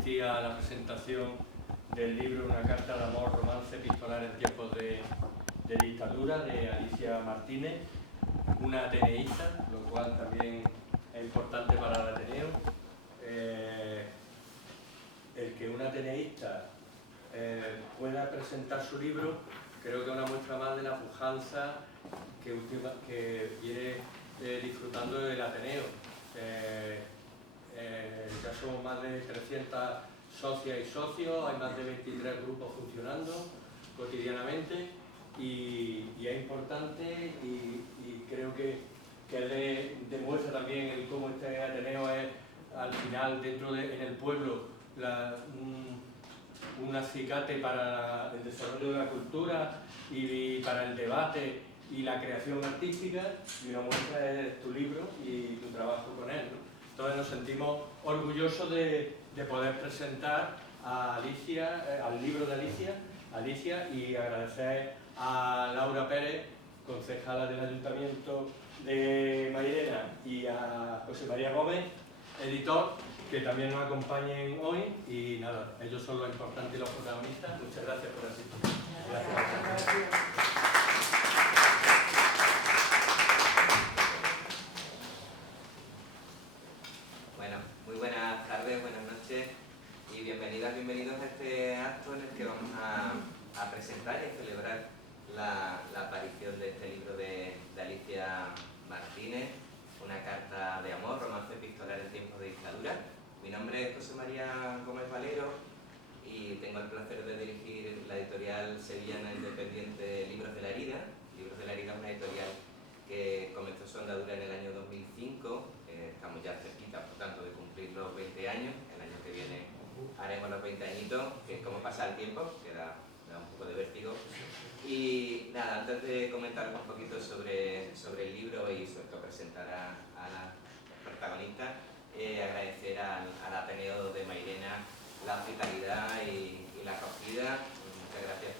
asistí a la presentación del libro Una carta de amor, romance epistolar en tiempos de dictadura, de Alicia Martínez, una ateneísta, lo cual también es importante para el Ateneo. El que un ateneísta pueda presentar su libro, creo que es una muestra más de la pujanza que viene disfrutando del Ateneo. Ya somos más de 300 socias y socios, hay más de 23 grupos funcionando cotidianamente y es importante y creo que demuestra también cómo este Ateneo es al final en el pueblo un acicate para el desarrollo de la cultura y para el debate y la creación artística, y una muestra es tu libro y tu trabajo con él, ¿no? Entonces nos sentimos orgullosos de poder presentar a Alicia, al libro de Alicia, y agradecer a Laura Pérez, concejala del Ayuntamiento de Mairena, y a José María Gómez, editor, que también nos acompañen hoy. Y nada, ellos son lo importante y los protagonistas. Muchas gracias por asistir. Gracias. Bueno, muy buenas tardes, buenas noches y bienvenidos a este acto en el que vamos a presentar y a celebrar la aparición de este libro de Alicia Martínez, Una carta de amor, romance epistolar en tiempos de dictadura. Mi nombre es José María Gómez Valero y tengo el placer de dirigir la editorial sevillana independiente Libros de la Herida. Libros de la Herida es una editorial que comenzó su andadura en el año 2005, estamos ya cerquita, por tanto, de cumplir los 20 años, el año que viene haremos los 20 añitos, que es como pasa el tiempo, que da un poco de vértigo. Y nada, antes de comentaros un poquito sobre el libro y sobre todo presentar a la protagonista, agradecer al Ateneo de Mairena la hospitalidad y la acogida. Muchas gracias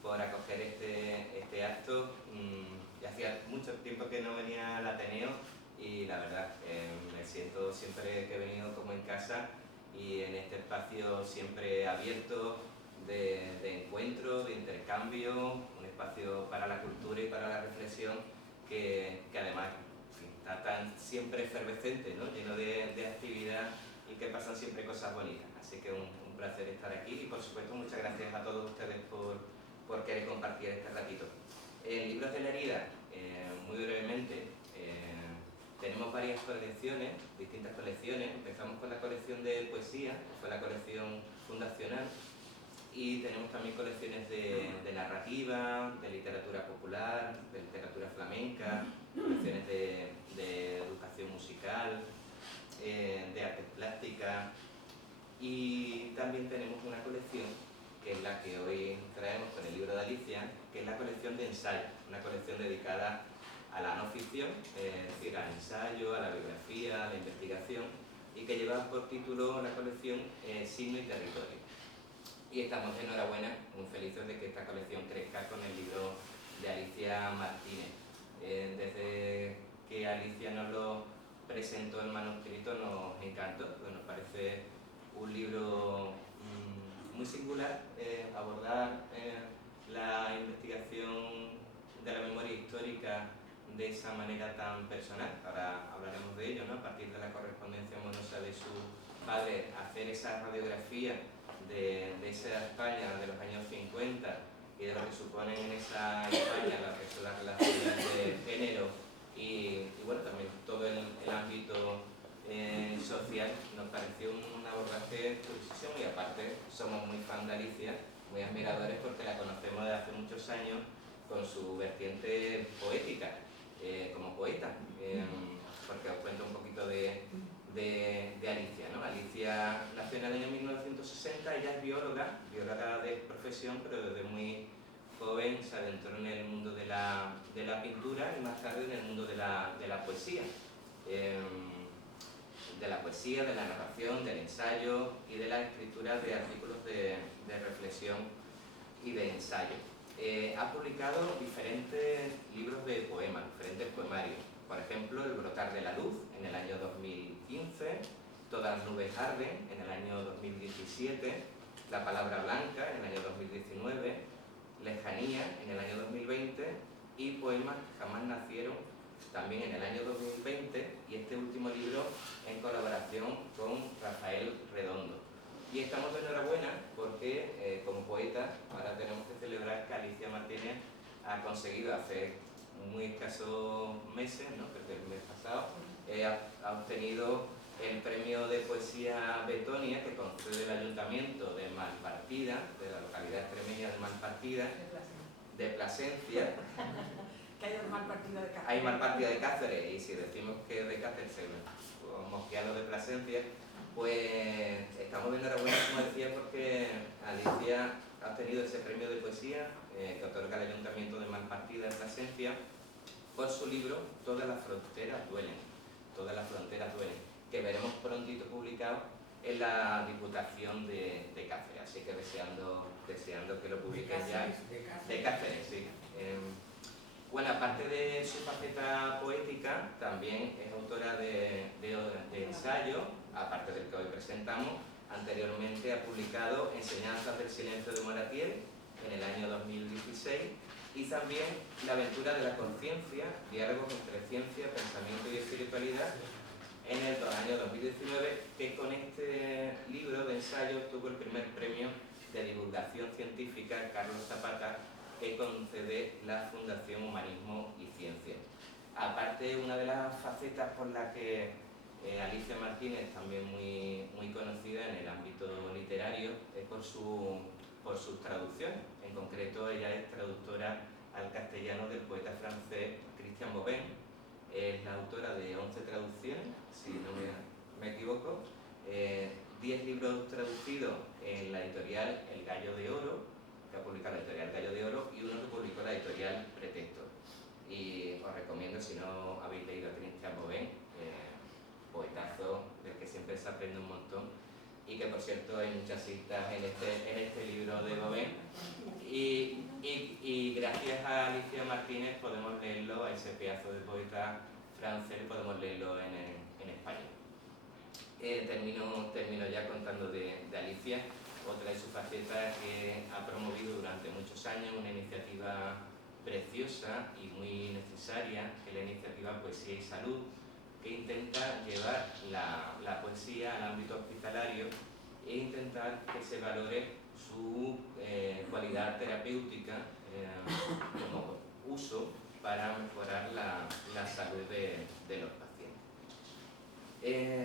por acoger este acto. Ya hacía mucho tiempo que no venía al Ateneo y la verdad me siento siempre que he venido como en casa y en este espacio siempre abierto de encuentro, de intercambio, un espacio para la cultura y para la reflexión que además está tan siempre efervescente, ¿no? Lleno de actividad y que pasan siempre cosas bonitas. Así que un placer estar aquí y por supuesto muchas gracias a todos ustedes por querer compartir este ratito. En Libros de la Herida, muy brevemente, tenemos varias colecciones, distintas colecciones. Empezamos con la colección de poesía, que fue la colección fundacional, y tenemos también colecciones de narrativa, de literatura popular, de literatura flamenca, colecciones de educación musical, de artes plásticas, y también tenemos una colección que es la que hoy traemos con el libro de Alicia, que es la colección de ensayo, una colección dedicada a la no ficción, es decir, al ensayo, a la biografía, a la investigación, y que lleva por título la colección Signo y Territorio. Y estamos de enhorabuena, muy felices de que esta colección crezca con el libro de Alicia Martínez. Desde que Alicia nos lo presentó en manuscrito nos encantó, nos parece un libro muy singular, abordar la investigación de la memoria histórica de esa manera tan personal. Ahora hablaremos de ello, ¿no? A partir de la correspondencia amorosa de su padre, hacer esa radiografía de esa España de los años 50 y de lo que suponen en esa España lo que son las relaciones de género y bueno, también todo el ámbito social. Nos pareció un abordaje curiosísimo y aparte somos muy fan de Alicia, muy admiradores porque la conocemos desde hace muchos años con su vertiente poética, como poeta, porque os cuento un poquito de Alicia, ¿no? Alicia nació en el año 1960, ella es bióloga de profesión, pero desde muy joven se adentró en el mundo de la pintura y más tarde en el mundo de la poesía. De la poesía, de la narración, del ensayo y de la escritura de artículos de reflexión y de ensayo. Ha publicado diferentes libros de poemas, diferentes poemarios. Por ejemplo, El brotar de la luz en el año 2015, Todas las nubes arden en el año 2017, La palabra blanca en el año 2019, Lejanía en el año 2020 y Poemas que jamás nacieron también en el año 2020, y este último libro en colaboración con Rafael Redondo. Y estamos de enhorabuena porque como poeta ahora tenemos que celebrar que Alicia Martínez ha conseguido hace muy escasos meses, ¿no? Desde el mes pasado, ha obtenido el premio de poesía Betonia que concede el Ayuntamiento de Malpartida, de la localidad extremeña de Malpartida, de Plasencia. Que hay Malpartida de Cáceres. Hay Malpartida de Cáceres, y si decimos que es de Cáceres, mosquea lo de Plasencia, pues estamos de enhorabuena, como decía, porque Alicia ha obtenido ese premio de poesía que otorga el Ayuntamiento de Malpartida de Plasencia por su libro Todas las fronteras duelen. Todas las fronteras duelen, que veremos prontito publicado en la Diputación de Cáceres, así que deseando que lo publiquen ya. De Cáceres, sí. Bueno, aparte de su faceta poética, también es autora de ensayo, aparte del que hoy presentamos. Anteriormente ha publicado Enseñanzas del silencio de Moratier en el año 2016 y también La aventura de la conciencia, diálogos entre ciencia, pensamiento y espiritualidad en el año 2019, que con este libro de ensayo obtuvo el primer premio de divulgación científica Carlos Zapata que concede la Fundación Humanismo y Ciencia. Aparte, una de las facetas por las que Alicia Martínez, también muy conocida en el ámbito literario, es por sus traducciones. En concreto, ella es traductora al castellano del poeta francés Christian Bobin. Es la autora de 11 traducciones, si no me equivoco, 10 libros traducidos en la editorial El Gallo de Oro, que ha publicado la editorial Gallo de Oro, y uno que publicó la editorial Pretexto. Y os recomiendo, si no habéis leído a Christian Bobin, poetazo del que siempre se aprende un montón, y que por cierto hay muchas citas en este libro de Bobin, y gracias a Alicia Martínez podemos leerlo, a ese pedazo de poeta francés, podemos leerlo en español. Termino ya contando de Alicia. Otra de sus facetas que ha promovido durante muchos años una iniciativa preciosa y muy necesaria, que es la iniciativa Poesía y Salud, que intenta llevar la poesía al ámbito hospitalario e intentar que se valore su cualidad terapéutica como uso para mejorar la salud de los pacientes.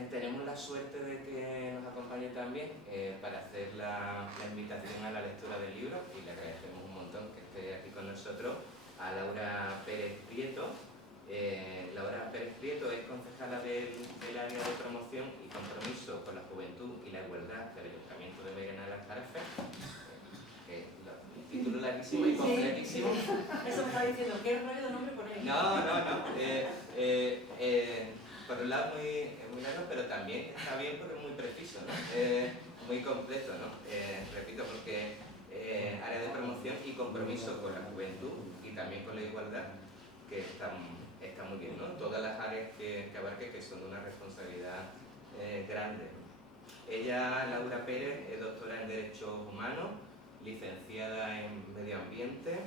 Tenemos la suerte de que nos acompañe también para hacer la invitación a la lectura del libro, y le agradecemos un montón que esté aquí con nosotros, a Laura Pérez Prieto. Laura Pérez Prieto es concejala del área de promoción y compromiso con la juventud y la igualdad del Ayuntamiento de Mairena de las Jarefes. Un título larguísimo y completísimo. Eso me está diciendo, ¿qué rollo de nombre ponéis? No. Por un lado muy largo, pero también está bien porque es muy preciso, ¿no? Muy completo, ¿no? Repito, porque área de promoción y compromiso con la juventud y también con la igualdad, que está muy bien, ¿no? Todas las áreas que abarque, que son de una responsabilidad grande. Ella, Laura Pérez, es doctora en Derechos Humanos, licenciada en Medio Ambiente,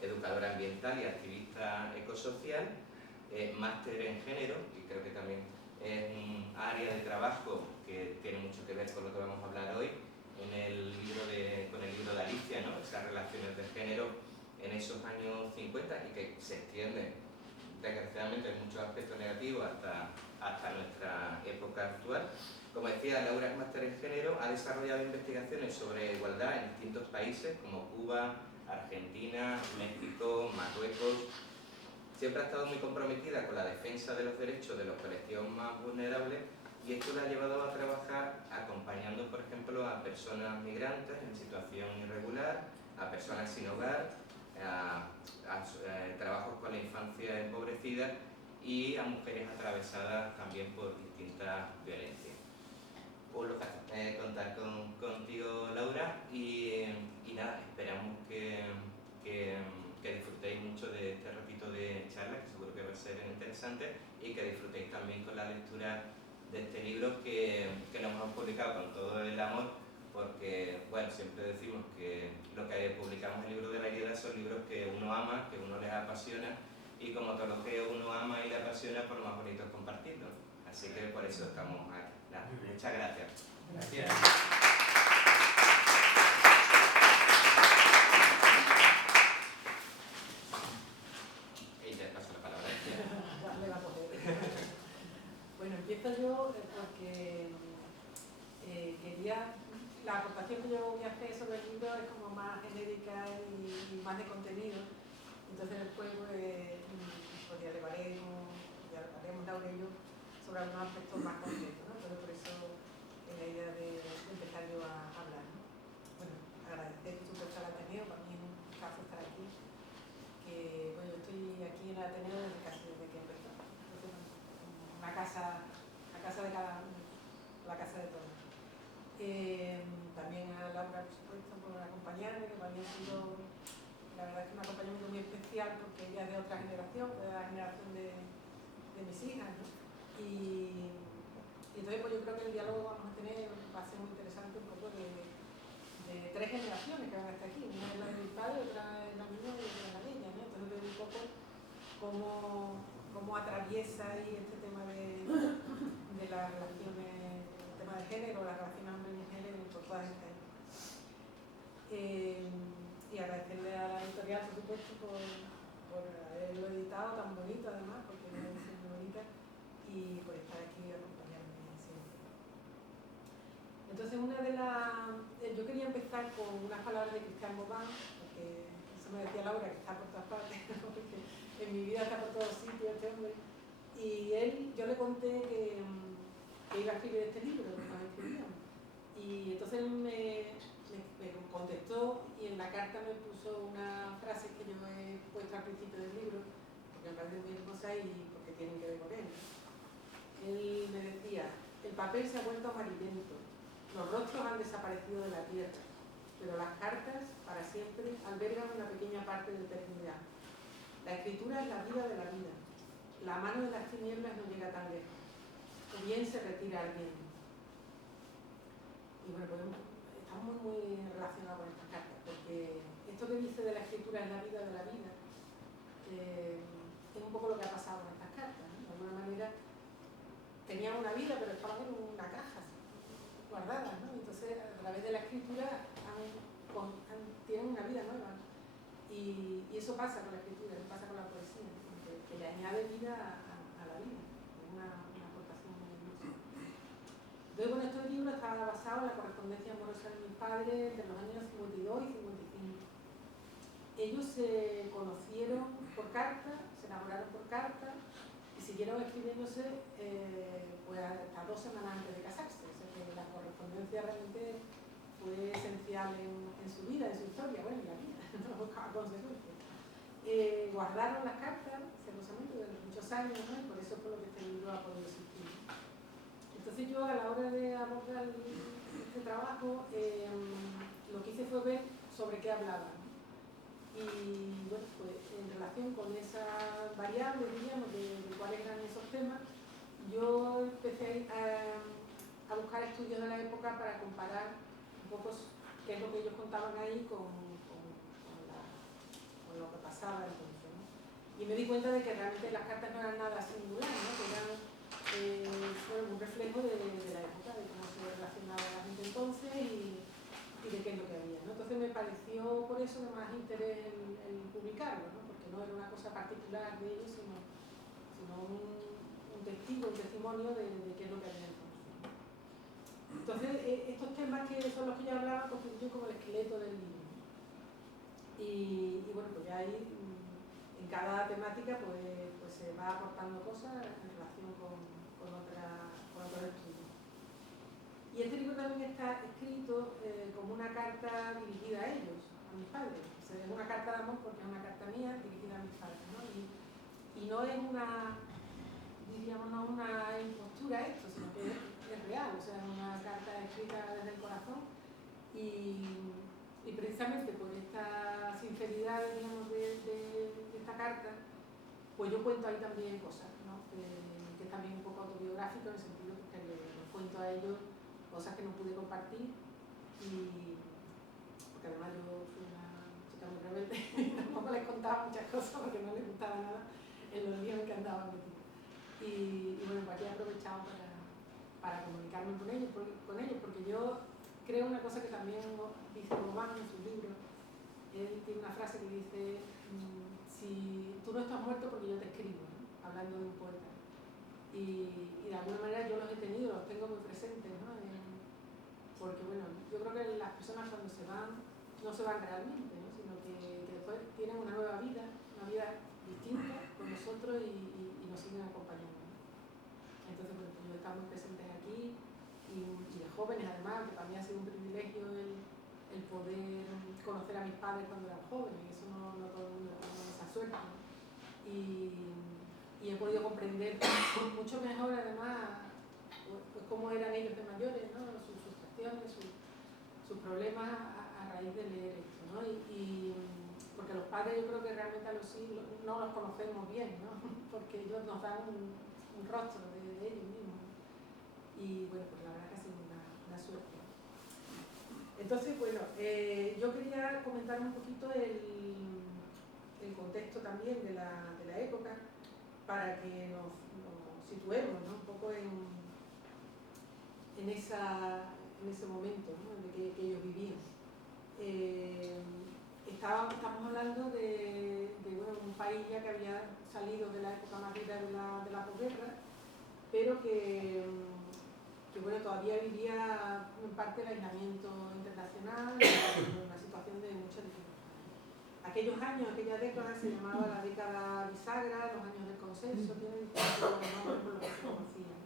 educadora ambiental y activista ecosocial, máster en género, y creo que también es un área de trabajo que tiene mucho que ver con lo que vamos a hablar hoy con el libro de Alicia, ¿no? Esas relaciones de género en esos años 50 y que se extiende desgraciadamente en muchos aspectos negativos hasta nuestra época actual. Como decía, Laura es máster en género, ha desarrollado investigaciones sobre igualdad en distintos países como Cuba, Argentina, México, Marruecos. Siempre ha estado muy comprometida con la defensa de los derechos de los colectivos más vulnerables, y esto la ha llevado a trabajar acompañando, por ejemplo, a personas migrantes en situación irregular, a personas sin hogar, a trabajos con la infancia empobrecida y a mujeres atravesadas también por distintas violencias. Un lugar contar contigo, Laura, y nada, esperamos que disfrutéis mucho de este ratito de charla, que seguro que va a ser interesante, y que disfrutéis también con la lectura este libro que lo hemos publicado con todo el amor, porque, bueno, siempre decimos que lo que publicamos el libro de la herida son libros que uno ama, que uno les apasiona, y como todo lo que uno ama y le apasiona, pues lo más bonito es compartirlo. Así que por eso estamos aquí. Muchas gracias. Gracias. Y te paso la palabra. Darle la poder. Bueno, empiezo yo porque quería... La aportación que yo voy a hacer sobre el libro es como más genérica y más de contenido. Entonces después pues dialogaremos Laura y yo sobre algunos aspectos más concretos, ¿no? Entonces por eso es la idea de empezar yo a hablar, ¿no? Bueno, agradecer por supuesto al Ateneo, para mí es un placer estar aquí. Que bueno, yo estoy aquí en el Ateneo desde que empezó. Entonces, la casa de cada uno, la casa de todos. También a Laura, por supuesto, por acompañarme, que para mí ha sido, la verdad es que un acompañamiento muy especial porque ella es de otra generación, de la generación de mis hijas, ¿no? Y entonces pues yo creo que el diálogo que vamos a tener va a ser muy interesante, un poco de tres generaciones que van a estar aquí. Una es la de mi padre, otra es la mía y otra es la de ella, ¿no? Entonces ver un poco cómo atraviesa ahí este tema de las relaciones, el tema de género, las relaciones hombre y mujeres por todas estas épocas. Y agradecerle a la editorial, por supuesto, por haberlo editado tan bonito, además, porque es una edición muy bonita, y por estar aquí y acompañarme siempre. Entonces, yo quería empezar con unas palabras de Cristian Bobán, porque eso me decía Laura, que está por todas partes, porque en mi vida está por todos sitios este hombre. Y yo le conté que iba a escribir este libro, que nos escribíamos. Y entonces él me contestó y en la carta me puso una frase que yo he puesto al principio del libro, porque me parece muy hermosa y porque tienen que ver con él. Él me decía: el papel se ha vuelto amarillento, los rostros han desaparecido de la tierra, pero las cartas, para siempre, albergan una pequeña parte de eternidad. La escritura es la vida de la vida. La mano de las tinieblas no llega tan lejos. O bien se retira al viento. Y bueno, pues estamos muy relacionados con estas cartas, porque esto que dice de la escritura es la vida de la vida, es un poco lo que ha pasado con estas cartas, ¿no? De alguna manera tenían una vida, pero estaban en una caja guardadas, ¿no? Entonces a través de la escritura tienen una vida nueva. Y eso pasa con la escritura, eso pasa con la poesía, que le añade vida a la vida. Es una aportación muy hermosa. Entonces, bueno, este libro está basado en la correspondencia amorosa de mis padres de los años 52 y 55. Ellos se conocieron por carta, se enamoraron por carta y siguieron escribiéndose pues hasta 2 semanas antes de casarse. O sea que la correspondencia realmente fue esencial en su vida, en su historia, bueno, y la mía, no buscaba consecuencias. Guardaron las cartas celosamente durante muchos años, ¿no? Y por eso es por lo que este libro ha podido existir. Entonces yo, a la hora de abordar este trabajo, lo que hice fue ver sobre qué hablaban. Y bueno, pues en relación con esas variables, diríamos, de cuáles eran esos temas, yo empecé a buscar estudios de la época para comparar un poco qué es lo que ellos contaban ahí con lo que pasaba entonces, ¿no? Y me di cuenta de que realmente las cartas no eran nada singular, ¿no? Que fueron un reflejo de la época, de cómo se relacionaba la gente entonces y de qué es lo que había, ¿no? Entonces me pareció por eso de más interés el publicarlo, ¿no? Porque no era una cosa particular de ellos, sino un testimonio de qué es lo que había entonces. Entonces, estos temas que son los que yo hablaba constituyen como el esqueleto del libro. Y bueno, pues ya ahí en cada temática pues se va aportando cosas en relación con otros estudios. Y este libro también está escrito como una carta dirigida a ellos, a mis padres. O sea, es una carta de amor porque es una carta mía dirigida a mis padres, ¿no? Y no es una impostura esto, sino que es real, o sea, es una carta escrita desde el corazón y precisamente por esta sinceridad, digamos, de esta carta, pues yo cuento ahí también cosas, ¿no? Que es también un poco autobiográfico en el sentido que les cuento a ellos cosas que no pude compartir, y porque además yo fui una chica muy rebelde y tampoco les contaba muchas cosas porque no les gustaba nada en los líos en que andaba metida. Y bueno, pues aquí he aprovechado para comunicarme con ellos, porque yo creo una cosa que también dice Bobán en su libro. Él tiene una frase que dice: si tú no estás muerto porque yo te escribo, ¿no? Hablando de un poeta. Y de alguna manera yo los he tenido, los tengo muy presentes, ¿no? Porque bueno, yo creo que las personas cuando se van, no se van realmente, ¿no? Sino que después tienen una nueva vida, una vida distinta con nosotros, y nos siguen acompañando, ¿no? Entonces, bueno, pues yo estamos presentes aquí, y de jóvenes además, que para mí ha sido un privilegio el poder conocer a mis padres cuando eran jóvenes, y eso no todo el mundo tiene esa suerte, ¿no? Y he podido comprender mucho mejor además pues, cómo eran ellos de mayores, ¿no? Sus frustraciones, sus problemas a raíz de leer esto, ¿no? Porque los padres yo creo que realmente a los hijos no los conocemos bien, ¿no? Porque ellos nos dan un rostro de ellos mismos, ¿no? Y bueno, pues la verdad que ha sido una suerte. Entonces, bueno, yo quería comentar un poquito el contexto también de la época, para que nos situemos, ¿no? Un poco en ese momento, ¿no? En que ellos vivían. Estamos hablando de bueno, un país ya que había salido de la época más dura de la posguerra, pero que bueno, todavía vivía en parte el aislamiento internacional, una situación de mucha dificultad. Aquellos años, aquella década se llamaba la década bisagra, los años del consenso, tiene distintos nombres por lo que se conocía.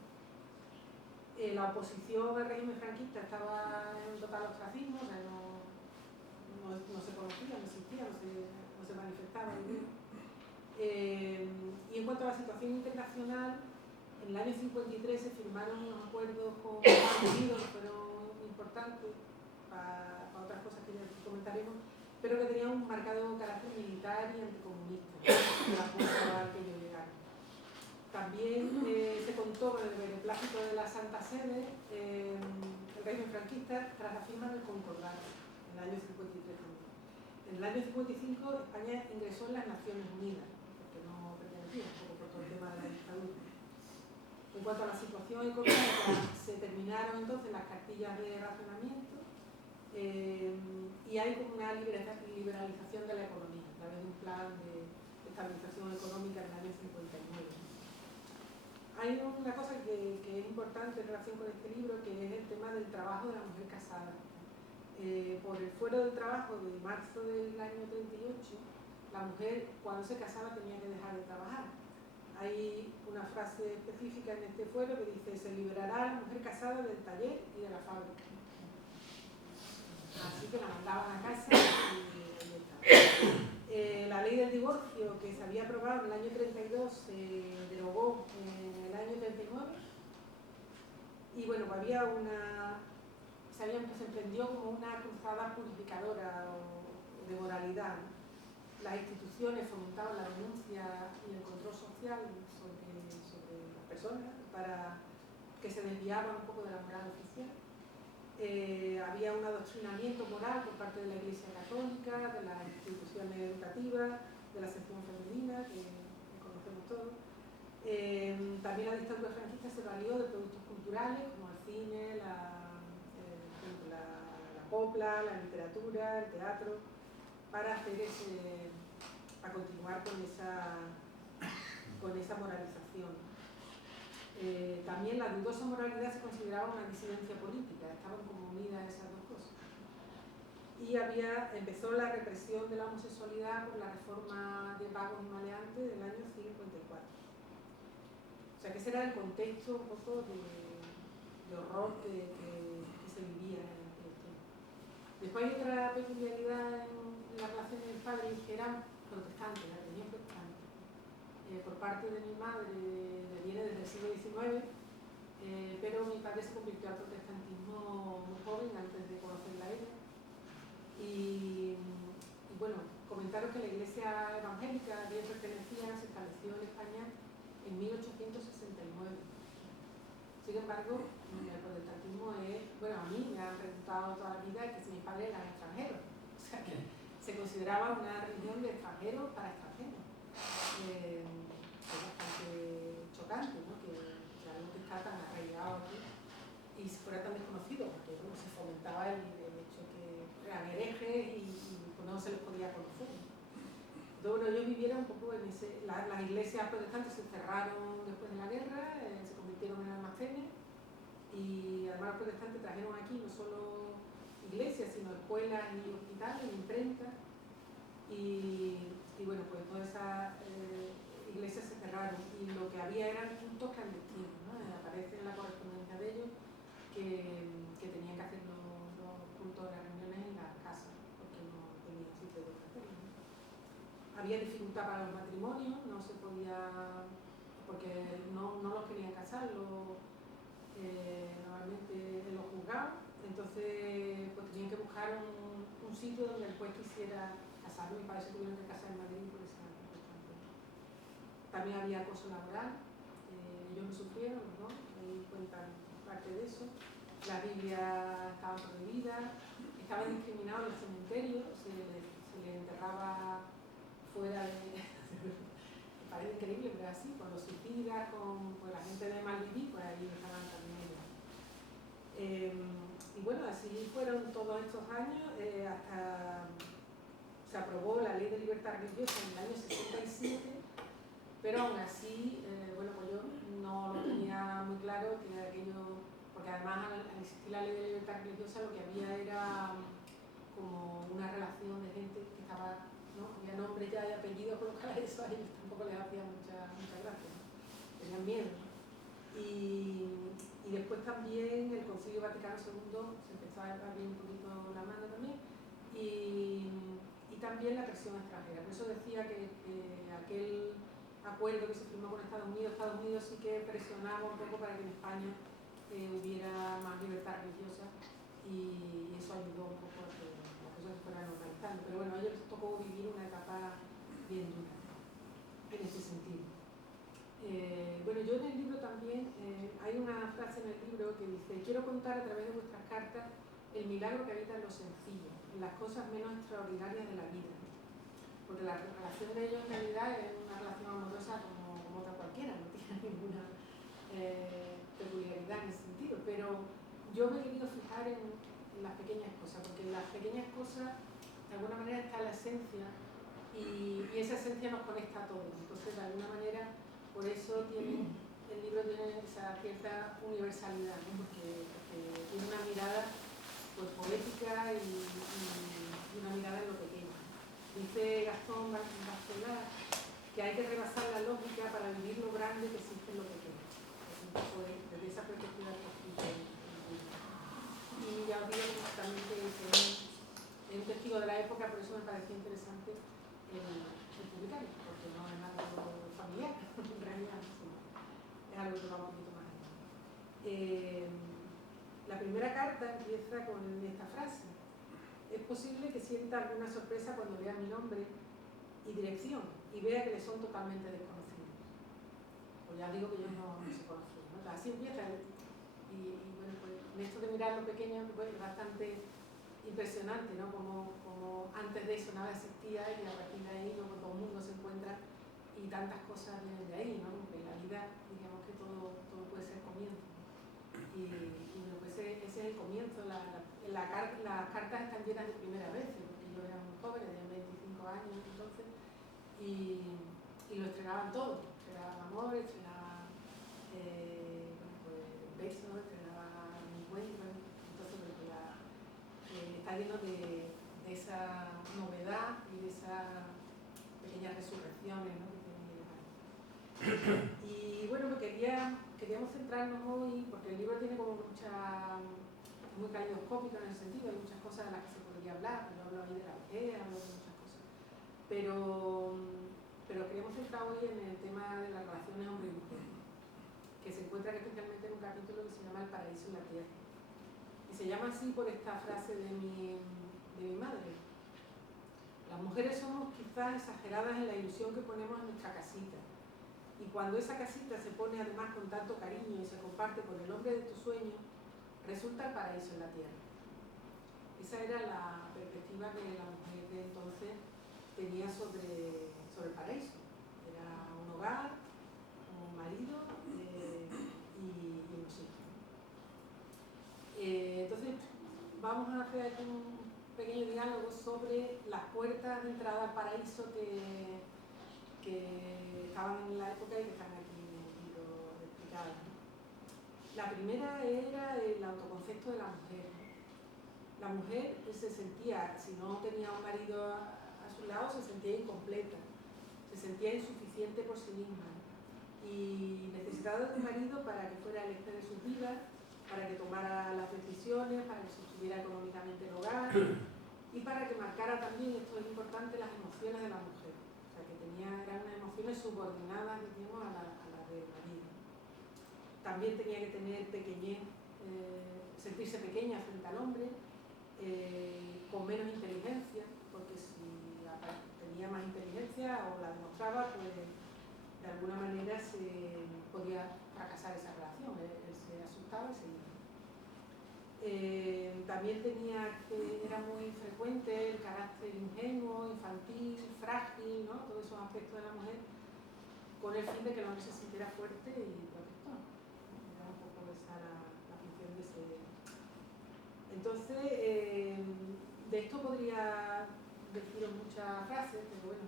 La oposición al régimen franquista estaba en un total ostracismo, o sea, no se conocía, no existía, no se manifestaba. Y en cuanto a la situación internacional, en el año 53 se firmaron unos acuerdos con Estados Unidos que fueron importantes para otras cosas que ya comentaremos, pero que tenían un marcado carácter militar y anticomunista, el acuerdo al que ellos llegaron. También se contó con el beneplácito de la Santa Sede, el régimen franquista, tras la firma del Concordato, en el año 53 también. En el año 55 España ingresó en las Naciones Unidas, porque no pertenecía, un poco por todo el tema de la dictadura. En cuanto a la situación económica, se terminaron entonces las cartillas de racionamiento, y hay como una liberalización de la economía a través de un plan de estabilización económica en el año 59. Hay una cosa que es importante en relación con este libro, que es el tema del trabajo de la mujer casada. Por el fuero del trabajo de marzo del año 38, la mujer cuando se casaba tenía que dejar de trabajar. Hay una frase específica en este fuero que dice: se liberará a la mujer casada del taller y de la fábrica. Así que la mandaban a casa y ahí estaba. La ley del divorcio, que se había aprobado en el año 32, se derogó en el año 39. Y bueno, se emprendió como una cruzada purificadora o de moralidad, ¿no? Las instituciones fomentaban la denuncia y el control social sobre las personas para que se desviaban un poco de la moral oficial. Había un adoctrinamiento moral por parte de la Iglesia Católica, de las instituciones educativas, de la sección femenina, que conocemos todos. También la dictadura franquista se valió de productos culturales como el cine, la copla, la literatura, el teatro, para continuar con esa moralización. También la dudosa moralidad se consideraba una disidencia política, estaban como unidas esas dos cosas. Y empezó la represión de la homosexualidad por la reforma de Vagos y Maleantes del año 54. O sea que ese era el contexto un poco de horror que se vivía en aquel tiempo. Después hay otra peculiaridad en la relación de mis padres, que eran protestantes, la religión protestante. Por parte de mi madre viene desde el siglo XIX, pero mi padre se convirtió al protestantismo muy joven, antes de conocerla a ella. Y bueno, comentaros que la iglesia evangélica a la que ellos pertenecían se estableció en en 1869. Sin embargo, el protestantismo es, bueno, a mí me han preguntado toda la vida que si mis padres eran extranjeros, o sea que se consideraba una religión de extranjeros para extranjeros. Es bastante chocante, ¿no? Que algo que está tan arraigado aquí y fuera tan desconocido, porque bueno, se fomentaba el hecho que eran herejes y pues no se les podía conocer. Entonces, bueno, ellos vivieron un poco en ese... Las iglesias protestantes se cerraron después de la guerra, se convirtieron en almacenes y además los protestantes trajeron aquí no solo iglesias, sino escuelas y hospitales, imprentas y bueno, pues todas esas iglesias se cerraron y lo que había eran cultos clandestinos, ¿no? Aparece en la correspondencia de ellos que tenían que hacer los cultos de las reuniones en las casas porque no tenían sitio de hacerlo, ¿no? Había dificultad para los matrimonios, no se podía, porque no los querían casar, normalmente en los juzgados, entonces pues tenían que buscar un sitio donde el juez quisiera casarlo y para eso tuvieron que casar en Madrid por esa circunstancia. También había acoso laboral, ellos lo sufrieron, ¿no? Ahí cuentan parte de eso. Las Biblias estaban prohibidas, estaban discriminados en los cementerios, se les enterraba fuera de... me parece increíble, pero así, con los suicidas, con la gente de Malviví, pues ahí estaban también ellos. Y bueno, así fueron todos estos años, hasta se aprobó la Ley de Libertad Religiosa en el año 67, pero aún así, bueno, pues yo no lo tenía muy claro que aquello, porque además al existir la Ley de Libertad Religiosa lo que había era como una relación de gente que estaba, ¿no? Había nombres ya y apellidos, por lo cual eso a ellos tampoco les hacía mucha gracia, ¿no? Tenían miedo, ¿no? Y después también el Concilio Vaticano II se empezó a abrir un poquito la mano también y también la presión extranjera. Por eso decía que aquel acuerdo que se firmó con Estados Unidos sí que presionaba un poco para que en España hubiera más libertad religiosa y eso ayudó un poco a que las cosas se fueran normalizando. Pero bueno, a ellos les tocó vivir una etapa bien dura en ese sentido. Bueno, yo en el libro también, hay una frase en el libro que dice: quiero contar a través de vuestras cartas el milagro que habita en lo sencillo, en las cosas menos extraordinarias de la vida. Porque la relación de ellos en realidad es una relación amorosa como otra cualquiera, no tiene ninguna peculiaridad en ese sentido, pero yo me he querido fijar en las pequeñas cosas, porque en las pequeñas cosas de alguna manera está la esencia y esa esencia nos conecta a todos. Entonces, de alguna manera, por eso el libro tiene esa cierta universalidad, ¿no? porque tiene una mirada pues, poética y una mirada en lo pequeño. Dice Gastón Bachelard que hay que rebasar la lógica para vivir lo grande que existe en lo pequeño. Es un poco desde esa perspectiva que explica el libro. Y ya os digo que también que es un testigo de la época, por eso me pareció interesante el publicarlo, porque no es algo familiar, en realidad, sino es algo que va un poquito más allá. La primera carta empieza con esta frase: es posible que sienta alguna sorpresa cuando vea mi nombre y dirección y vea que le son totalmente desconocidos. Pues ya digo que ellos no se conocen, ¿no? Así empieza y bueno, pues en esto de mirar lo pequeño pues, es bastante impresionante, ¿no? Como antes de eso nada existía y a partir de ahí ¿no? todo el mundo se encuentra y tantas cosas vienen de ahí, ¿no? Porque en la vida digamos que todo puede ser comienzo. Y bueno, pues ese es el comienzo. Las cartas están llenas de primeras veces, porque ellos eran muy jóvenes, tenían 25 años entonces, y lo estrenaban todo. Estrenaban amor, estrenaban besos, estrenaban encuentros. Entonces, está lleno de esa novedad y de esas pequeñas resurrecciones, ¿no? que tienen ahí. Y bueno, pues queríamos centrarnos hoy, porque el libro tiene como muy caleidoscópico en el sentido, hay muchas cosas de las que se podría hablar, yo hablo ahí de la vejez, hablo de muchas cosas, pero queríamos centrar hoy en el tema de las relaciones hombre y mujer, que se encuentra especialmente en un capítulo que se llama El paraíso en la tierra, y se llama así por esta frase de mi madre: las mujeres somos quizás exageradas en la ilusión que ponemos en nuestra casita, Y cuando esa casita se pone además con tanto cariño y se comparte con el hombre de tu sueño, resulta el paraíso en la tierra. Esa era la perspectiva que la mujer de entonces tenía sobre el paraíso. Era un hogar, un marido y unos hijos. Entonces, vamos a hacer aquí un pequeño diálogo sobre las puertas de entrada al paraíso que estaban en la época y que están aquí en el libro explicadas. La primera era el autoconcepto de la mujer. La mujer se sentía, si no tenía un marido a su lado, se sentía incompleta, se sentía insuficiente por sí misma y necesitaba de un marido para que fuera el eje de sus vidas, para que tomara las decisiones, para que sostuviera económicamente el hogar y para que marcara también, esto es importante, las emociones de la mujer. O sea, que eran unas emociones subordinadas, digamos, a la del marido. También tenía que tener pequeñez, sentirse pequeña frente al hombre, con menos inteligencia, porque si tenía más inteligencia o la demostraba, pues de alguna manera se podía fracasar esa relación, él se asustaba y se iba. También era muy frecuente el carácter ingenuo, infantil, frágil, ¿no? Todos esos aspectos de la mujer, con el fin de que el hombre se sintiera fuerte y protector. Era un poco esa la función de ese. Entonces, de esto podría deciros muchas frases, pero bueno,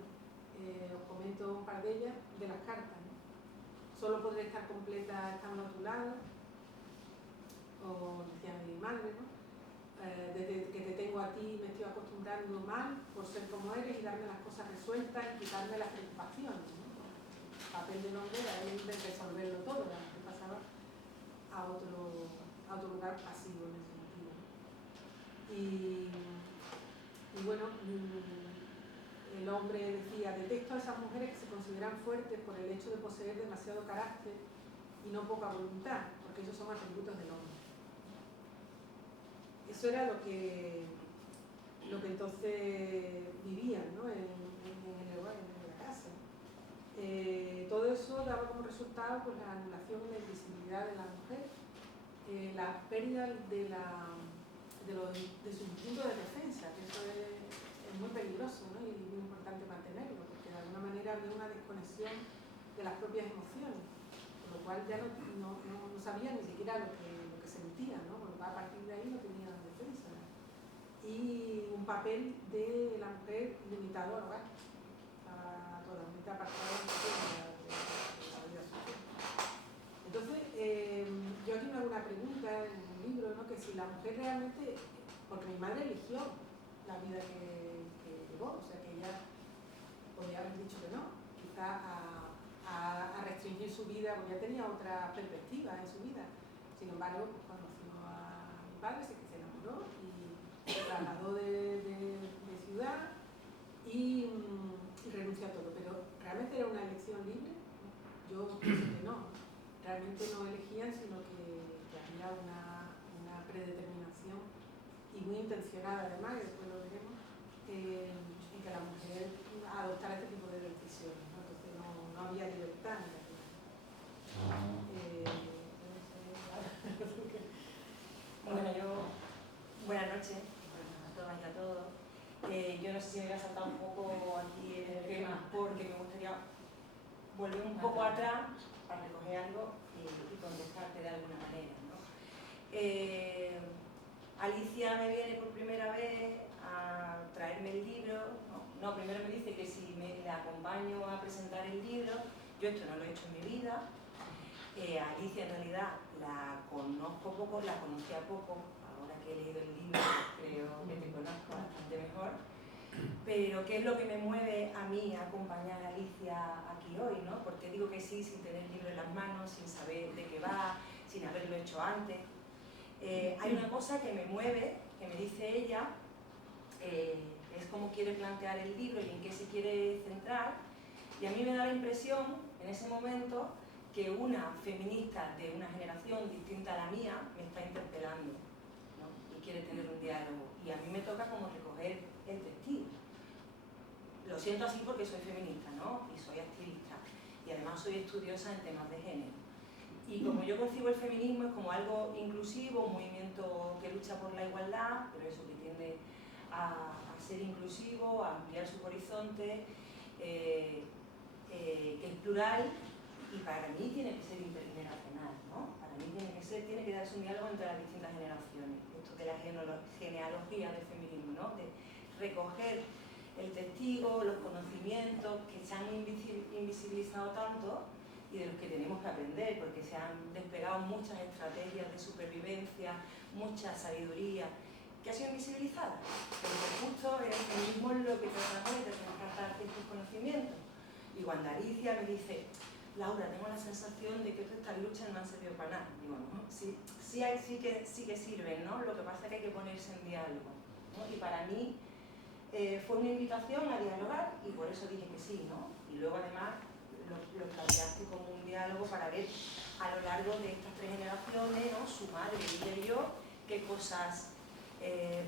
os comento un par de ellas, de las cartas, ¿no? Solo podré estar completa estando a tu lado, o decía mi madre, ¿no? Desde que te tengo a ti me estoy acostumbrando mal por ser como eres y darme las cosas resueltas y quitarme las preocupaciones, ¿no? El papel del hombre era el de resolverlo todo, la mujer pasaba a otro lugar pasivo en ese sentido, ¿no? Y bueno, el hombre decía, detesto a esas mujeres que se consideran fuertes por el hecho de poseer demasiado carácter y no poca voluntad, porque esos son atributos del hombre. Eso era lo que entonces vivían, ¿no? en el hogar, en la casa. Todo eso daba como resultado pues, la anulación y la invisibilidad de la mujer, la pérdida de su instinto de defensa, que eso es muy peligroso, ¿no? Y muy importante mantenerlo, porque de alguna manera había una desconexión de las propias emociones, con lo cual ya no sabía ni siquiera lo que sentía, ¿no? Porque a partir de ahí no tenía defensa. Y un papel de la mujer limitado al hogar, totalmente apartado de la vida social. Entonces, yo aquí me hago una pregunta en el libro, ¿no? Que si la mujer realmente, porque mi madre eligió la vida que llevó, o sea que ella podría haber dicho que no, quizá a restringir su vida, porque ya tenía otra perspectiva en su vida. Sin embargo, pues, conoció a mi padre, se enamoró y se trasladó de ciudad y renunció a todo. Pero ¿realmente era una elección libre? Yo pienso que no. Realmente no elegían, sino que había una predeterminación y muy intencionada además, y después lo veremos, en que la mujer adoptara este tipo de decisiones, ¿no? Entonces no había libertad en la vida. Bueno, buenas noches a todas y a todos. Yo no sé si me voy a saltar un poco aquí en el tema porque me gustaría volver un poco atrás para recoger algo y contestarte de alguna manera, ¿no? Alicia me viene por primera vez a traerme el libro, no, primero me dice que si le acompaño a presentar el libro. Yo esto no lo he hecho en mi vida. Alicia en realidad la conozco poco, la conocía poco. Ahora que he leído el libro creo que te conozco bastante mejor. Pero ¿qué es lo que me mueve a mí a acompañar a Alicia aquí hoy, ¿no? Porque digo que sí sin tener el libro en las manos, sin saber de qué va, sin haberlo hecho antes. Hay una cosa que me mueve, que me dice ella, es cómo quiere plantear el libro y en qué se quiere centrar. Y a mí me da la impresión, en ese momento, que una feminista de una generación distinta a la mía me está interpelando, ¿no? Y quiere tener un diálogo. Y a mí me toca como recoger el testigo. Lo siento así porque soy feminista, ¿no? Y soy activista. y además soy estudiosa en temas de género. Y como yo concibo el feminismo es como algo inclusivo, un movimiento que lucha por la igualdad, pero eso que tiende a ser inclusivo, a ampliar sus horizontes, que es plural y para mí tiene que ser intergeneracional, ¿no? Para mí tiene que darse un diálogo entre las distintas generaciones. Esto de la genealogía del feminismo, ¿no? De recoger el testigo, los conocimientos que se han invisibilizado tanto y de los que tenemos que aprender, porque se han desplegado muchas estrategias de supervivencia, mucha sabiduría, que ha sido invisibilizada. Porque justo el feminismo es lo que tratamos de rescatar estos conocimientos. Y cuando Alicia me dice, Laura, tengo la sensación de que todas estas luchas no han servido para nada. Digo, no, sí que sirven, ¿no? Lo que pasa es que hay que ponerse en diálogo, ¿no? Y para mí fue una invitación a dialogar y por eso dije que sí, ¿no? Y luego además lo planteaste como un diálogo para ver a lo largo de estas 3 generaciones, ¿no? Su madre, ella y yo, qué cosas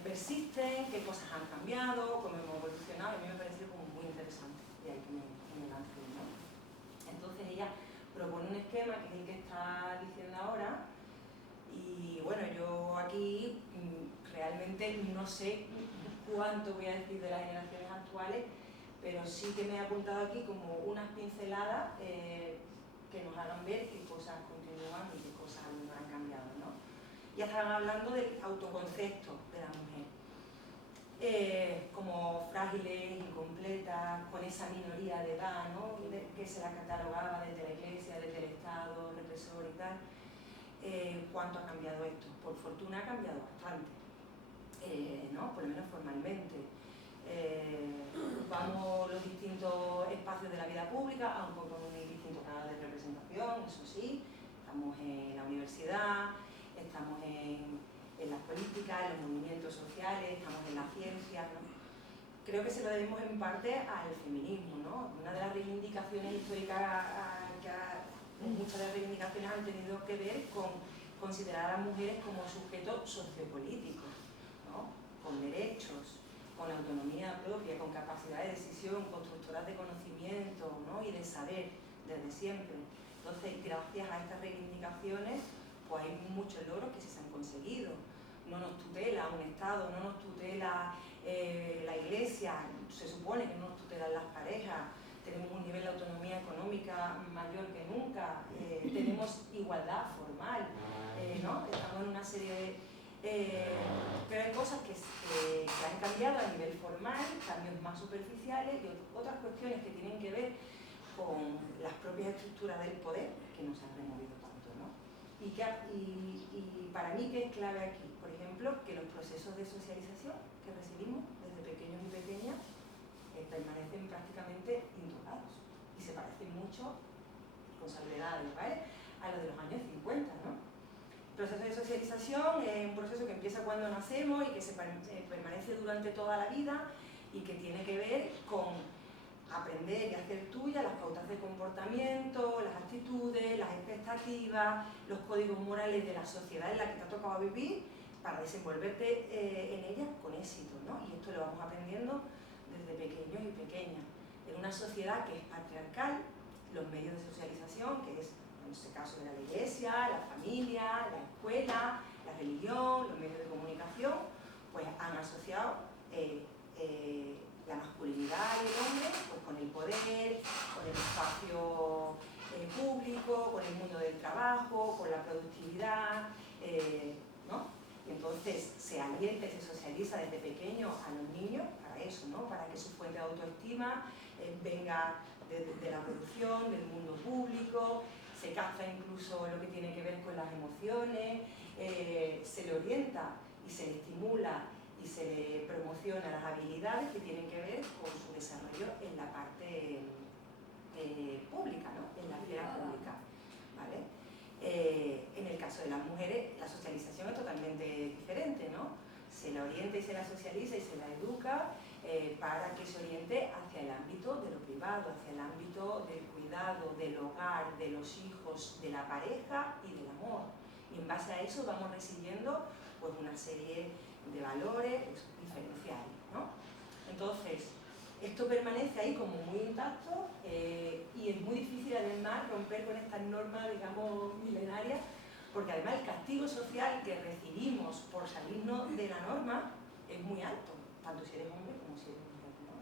persisten, qué cosas han cambiado, cómo hemos evolucionado. A mí me pareció como muy interesante y ahí que me lancé, ¿no? Entonces ella propone un esquema que es el que está diciendo ahora y bueno, yo aquí realmente no sé cuánto voy a decir de las generaciones actuales, pero sí que me he apuntado aquí como unas pinceladas que nos hagan ver qué cosas continúan y qué cosas no han cambiado, ¿no? Ya estaban hablando del autoconcepto de la mujer, como frágiles, incompletas, con esa minoría de edad, ¿no? Que se la catalogaba desde la Iglesia, desde el Estado, represor y tal. ¿Cuánto ha cambiado esto? Por fortuna ha cambiado bastante, ¿no? Por lo menos formalmente. Ocupamos los distintos espacios de la vida pública, aunque con un distinto grado de representación, eso sí. Estamos en la universidad, estamos en las políticas, en los movimientos sociales, estamos en la ciencia, ¿no? Creo que se lo debemos en parte al feminismo, ¿no? Una de las reivindicaciones históricas muchas de las reivindicaciones han tenido que ver con considerar a las mujeres como sujetos sociopolíticos, ¿no? Con derechos, con autonomía propia, con capacidad de decisión, constructoras de conocimiento, ¿no? Y de saber desde siempre. Entonces, gracias a estas reivindicaciones, pues hay muchos logros que se han conseguido. No nos tutela un Estado, no nos tutela la Iglesia, se supone que no nos tutelan las parejas, tenemos un nivel de autonomía económica mayor que nunca, tenemos igualdad formal, ¿no? Estamos en una serie de... pero hay cosas que han cambiado a nivel formal, cambios más superficiales y otras cuestiones que tienen que ver con las propias estructuras del poder que no se han removido tanto, ¿no? Y para mí, ¿qué es clave aquí? Por ejemplo, que los procesos de socialización que recibimos desde pequeños y pequeñas permanecen prácticamente intocados y se parecen mucho, con salvedades, ¿vale?, a los de los años 50, ¿no? El proceso de socialización es un proceso que empieza cuando nacemos y que se permanece durante toda la vida y que tiene que ver con aprender y hacer tuya las pautas de comportamiento, las actitudes, las expectativas, los códigos morales de la sociedad en la que te ha tocado vivir para desenvolverte en ella con éxito, ¿no? Y esto lo vamos aprendiendo desde pequeños y pequeñas. En una sociedad que es patriarcal, los medios de socialización, que es en este caso era la Iglesia, la familia, la escuela, la religión, los medios de comunicación, pues han asociado la masculinidad y el hombre pues, con el poder, con el espacio público, con el mundo del trabajo, con la productividad, ¿no? Y entonces se alienta y se socializa desde pequeño a los niños para eso, ¿no? Para que su fuente de autoestima venga de la producción, del mundo público, se capta incluso lo que tiene que ver con las emociones, se le orienta y se le estimula y se le promociona las habilidades que tienen que ver con su desarrollo en la parte pública, ¿no? En la esfera pública, ¿vale? En el caso de las mujeres, la socialización es totalmente diferente, ¿no? Se la orienta y se la socializa y se la educa para que se oriente hacia el ámbito de lo privado, hacia el ámbito del cuidado, del hogar, de los hijos, de la pareja y del amor. Y en base a eso vamos recibiendo pues, una serie de valores diferenciales, ¿no? Entonces, esto esto permanece ahí como muy intacto y es muy difícil además romper con estas normas, digamos, milenarias, porque además el castigo social que recibimos por salirnos de la norma es muy alto, tanto si eres hombre como si eres mujer, ¿no?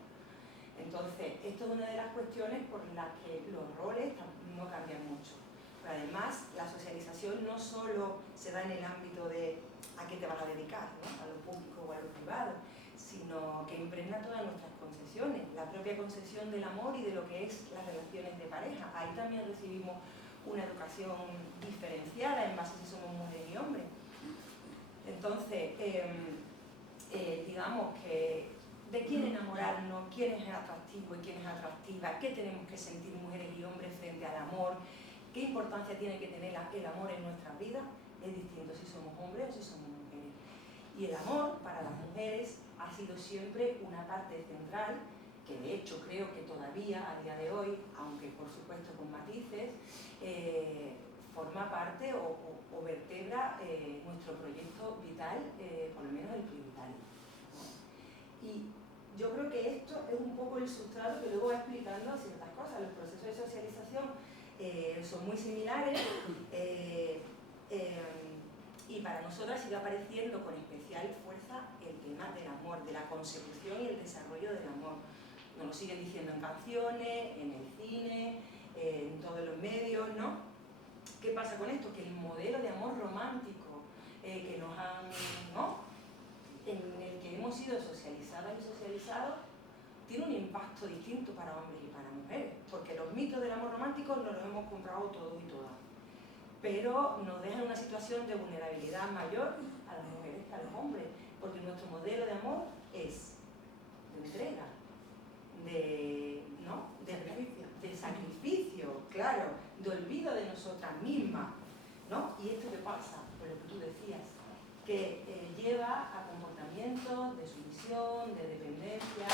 Entonces, esto es una de las cuestiones por las que los roles no cambian mucho. Pero además, la socialización no solo se da en el ámbito de a qué te vas a dedicar, ¿no? A lo público o a lo privado, sino que impregna todas nuestras concepciones, la propia concepción del amor y de lo que es las relaciones de pareja. Ahí también recibimos una educación diferenciada en base a si somos mujer y hombre. Entonces, digamos que de quién enamorarnos, quién es atractivo y quién es atractiva, qué tenemos que sentir mujeres y hombres frente al amor, qué importancia tiene que tener el amor en nuestras vidas, es distinto si somos hombres o si somos mujeres. Y el amor para las mujeres ha sido siempre una parte central, que de hecho creo que todavía a día de hoy, aunque por supuesto con matices, forma parte o vertebra nuestro proyecto vital, por lo menos el prioritario, ¿no? Y yo creo que esto es un poco el sustrato que luego va explicando ciertas cosas. Los procesos de socialización son muy similares y para nosotras sigue apareciendo con especial fuerza el tema del amor, de la consecución y el desarrollo del amor. Nos lo siguen diciendo en canciones, en el cine, en todos los medios, ¿no? ¿Qué pasa con esto? Que el modelo de amor romántico que nos han, ¿no?, en el que hemos sido socializadas y socializados, tiene un impacto distinto para hombres y para mujeres, porque los mitos del amor romántico nos los hemos comprado todos y todas, pero nos dejan una situación de vulnerabilidad mayor a las mujeres que a los hombres, porque nuestro modelo de amor es de entrega, ¿no?, de sacrificio, claro, de olvido de nosotras mismas, ¿no? ¿Y esto qué pasa? Pues lo que tú decías, que lleva a comportamientos de sumisión, de dependencia,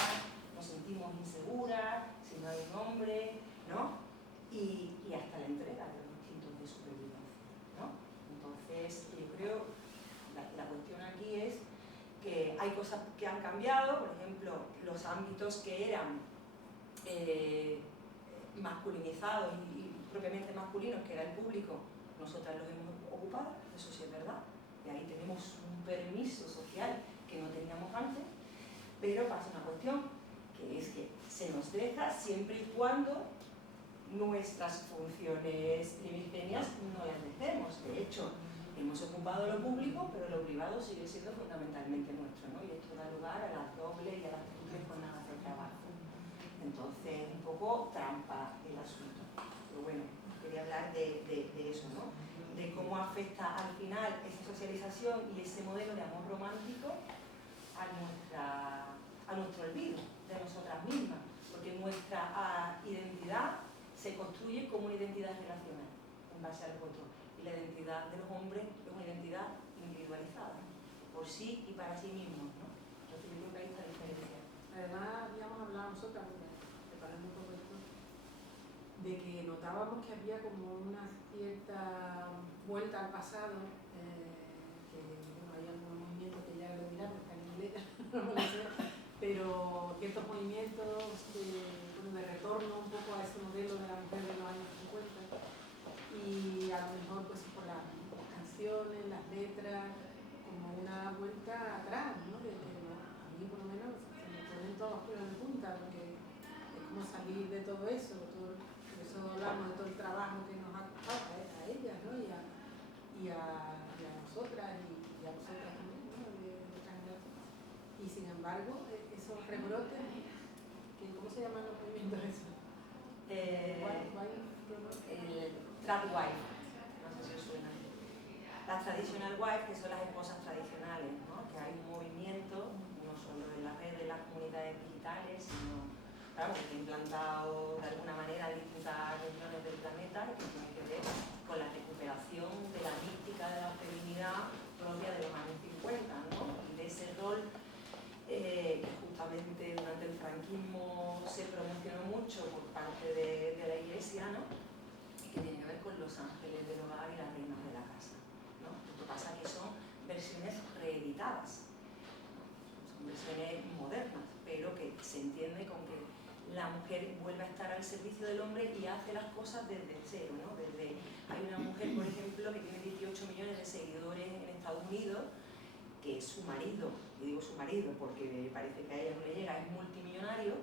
nos sentimos inseguras si no hay un hombre, ¿no? Y hasta la entrega de los instintos de supervivencia, ¿no? Entonces, yo creo, la cuestión aquí es que hay cosas que han cambiado, por ejemplo, los ámbitos que eran masculinizados y propiamente masculinos, que era el público, nosotras los hemos ocupado, eso sí es verdad, y ahí tenemos un permiso social que no teníamos antes, pero pasa una cuestión, que es que se nos deja siempre y cuando nuestras funciones primigenias no las dejemos. De hecho, hemos ocupado lo público, pero lo privado sigue siendo fundamentalmente nuestro, ¿no? Y esto da lugar a las dobles y a las triples jornadas de trabajo. Entonces, un poco trampa el asunto. Pero bueno, quería hablar de eso, ¿no? De cómo afecta al final esa socialización y ese modelo de amor romántico a nuestro olvido de nosotras mismas, porque nuestra identidad se construye como una identidad relacional en base a los otros, y la identidad de los hombres es una identidad individualizada por sí y para sí mismos, ¿no? Entonces yo creo que hay esta diferencia. Además, habíamos hablado nosotras, preparando un poco esto, de que notábamos que había como una cierta vuelta al pasado, que bueno, hay algunos movimientos que ya lo dirán, porque en inglés no me lo sé, pero ciertos movimientos de retorno un poco a ese modelo de la mujer de los años 50, y a lo mejor pues por las canciones, las letras, como una vuelta atrás, ¿no? A mí por lo menos se me ponen todos los pelos de punta, porque es como salir de todo eso, por eso hablamos de todo el trabajo que nos ha costado a ellas, ¿no? y a nosotras y a vosotras también, ¿no? de generación. Y sin embargo, esos rebrotes, ¿cómo se llaman los movimientos esos? Trad wife, no sé si os suena. Las traditional wife, que son las esposas tradicionales, ¿no? Que hay un movimiento, no solo en las redes, de las comunidades digitales, sino, claro, que está implantado de alguna manera en distintas regiones del planeta, que tiene que ver con la recuperación de la mística de la feminidad propia de los años 50, ¿no? Y de ese rol que justamente durante el franquismo se promocionó mucho por parte de la Iglesia, ¿no? Y que tiene que ver con los ángeles del hogar y las reinas de la casa, ¿no? Lo que pasa es que son versiones reeditadas, ¿no? Son versiones modernas, pero que se entiende con que la mujer vuelve a estar al servicio del hombre y hace las cosas desde cero, ¿no? Hay una mujer, por ejemplo, que tiene 18 millones de seguidores en Estados Unidos, que es su marido, y digo su marido porque parece que a ella no le llega, es multimillonario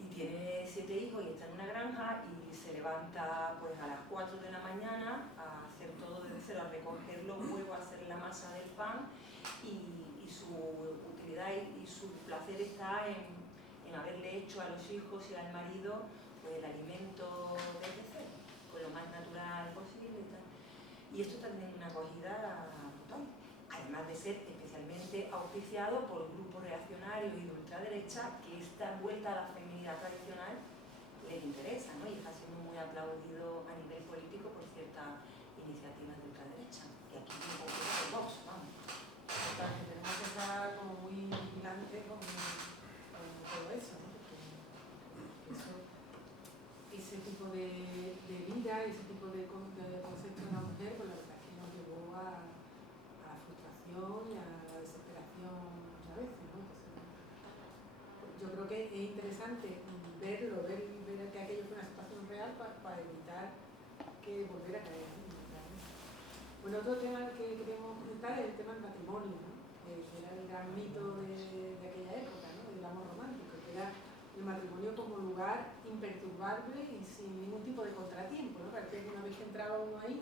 y tiene 7 hijos y está en una granja y se levanta pues a las 4 de la mañana a hacer todo desde cero, a recoger los huevos, a hacer la masa del pan y su utilidad y su placer está en haberle hecho a los hijos y al marido pues, el alimento desde cero, con lo más natural posible y tal. Y esto está teniendo una acogida total, además de ser especialmente auspiciado por grupos reaccionarios y de ultraderecha que esta vuelta a la feminidad tradicional les interesa, ¿no? Y está siendo muy aplaudido a nivel político por ciertas iniciativas de ultraderecha, y aquí un poco de Vox, vamos. Totalmente, tenemos que estar como muy vigilantes con todo eso, ¿no? Porque ese tipo de vida, ese tipo de concepto de la mujer, pues la verdad es que nos llevó a la frustración y a la desesperación muchas veces, ¿no? Entonces, pues yo creo que es interesante verlo, ver que aquello fue una situación real para evitar que volviera a caer en realmente. Bueno, otro tema que queremos comentar es el tema del matrimonio, ¿no? Que era el gran mito de aquella época, ¿no? Del amor romántico, que era el matrimonio como lugar imperturbable y sin ningún tipo de contratiempo, ¿no? Parecía que una vez que entraba uno ahí,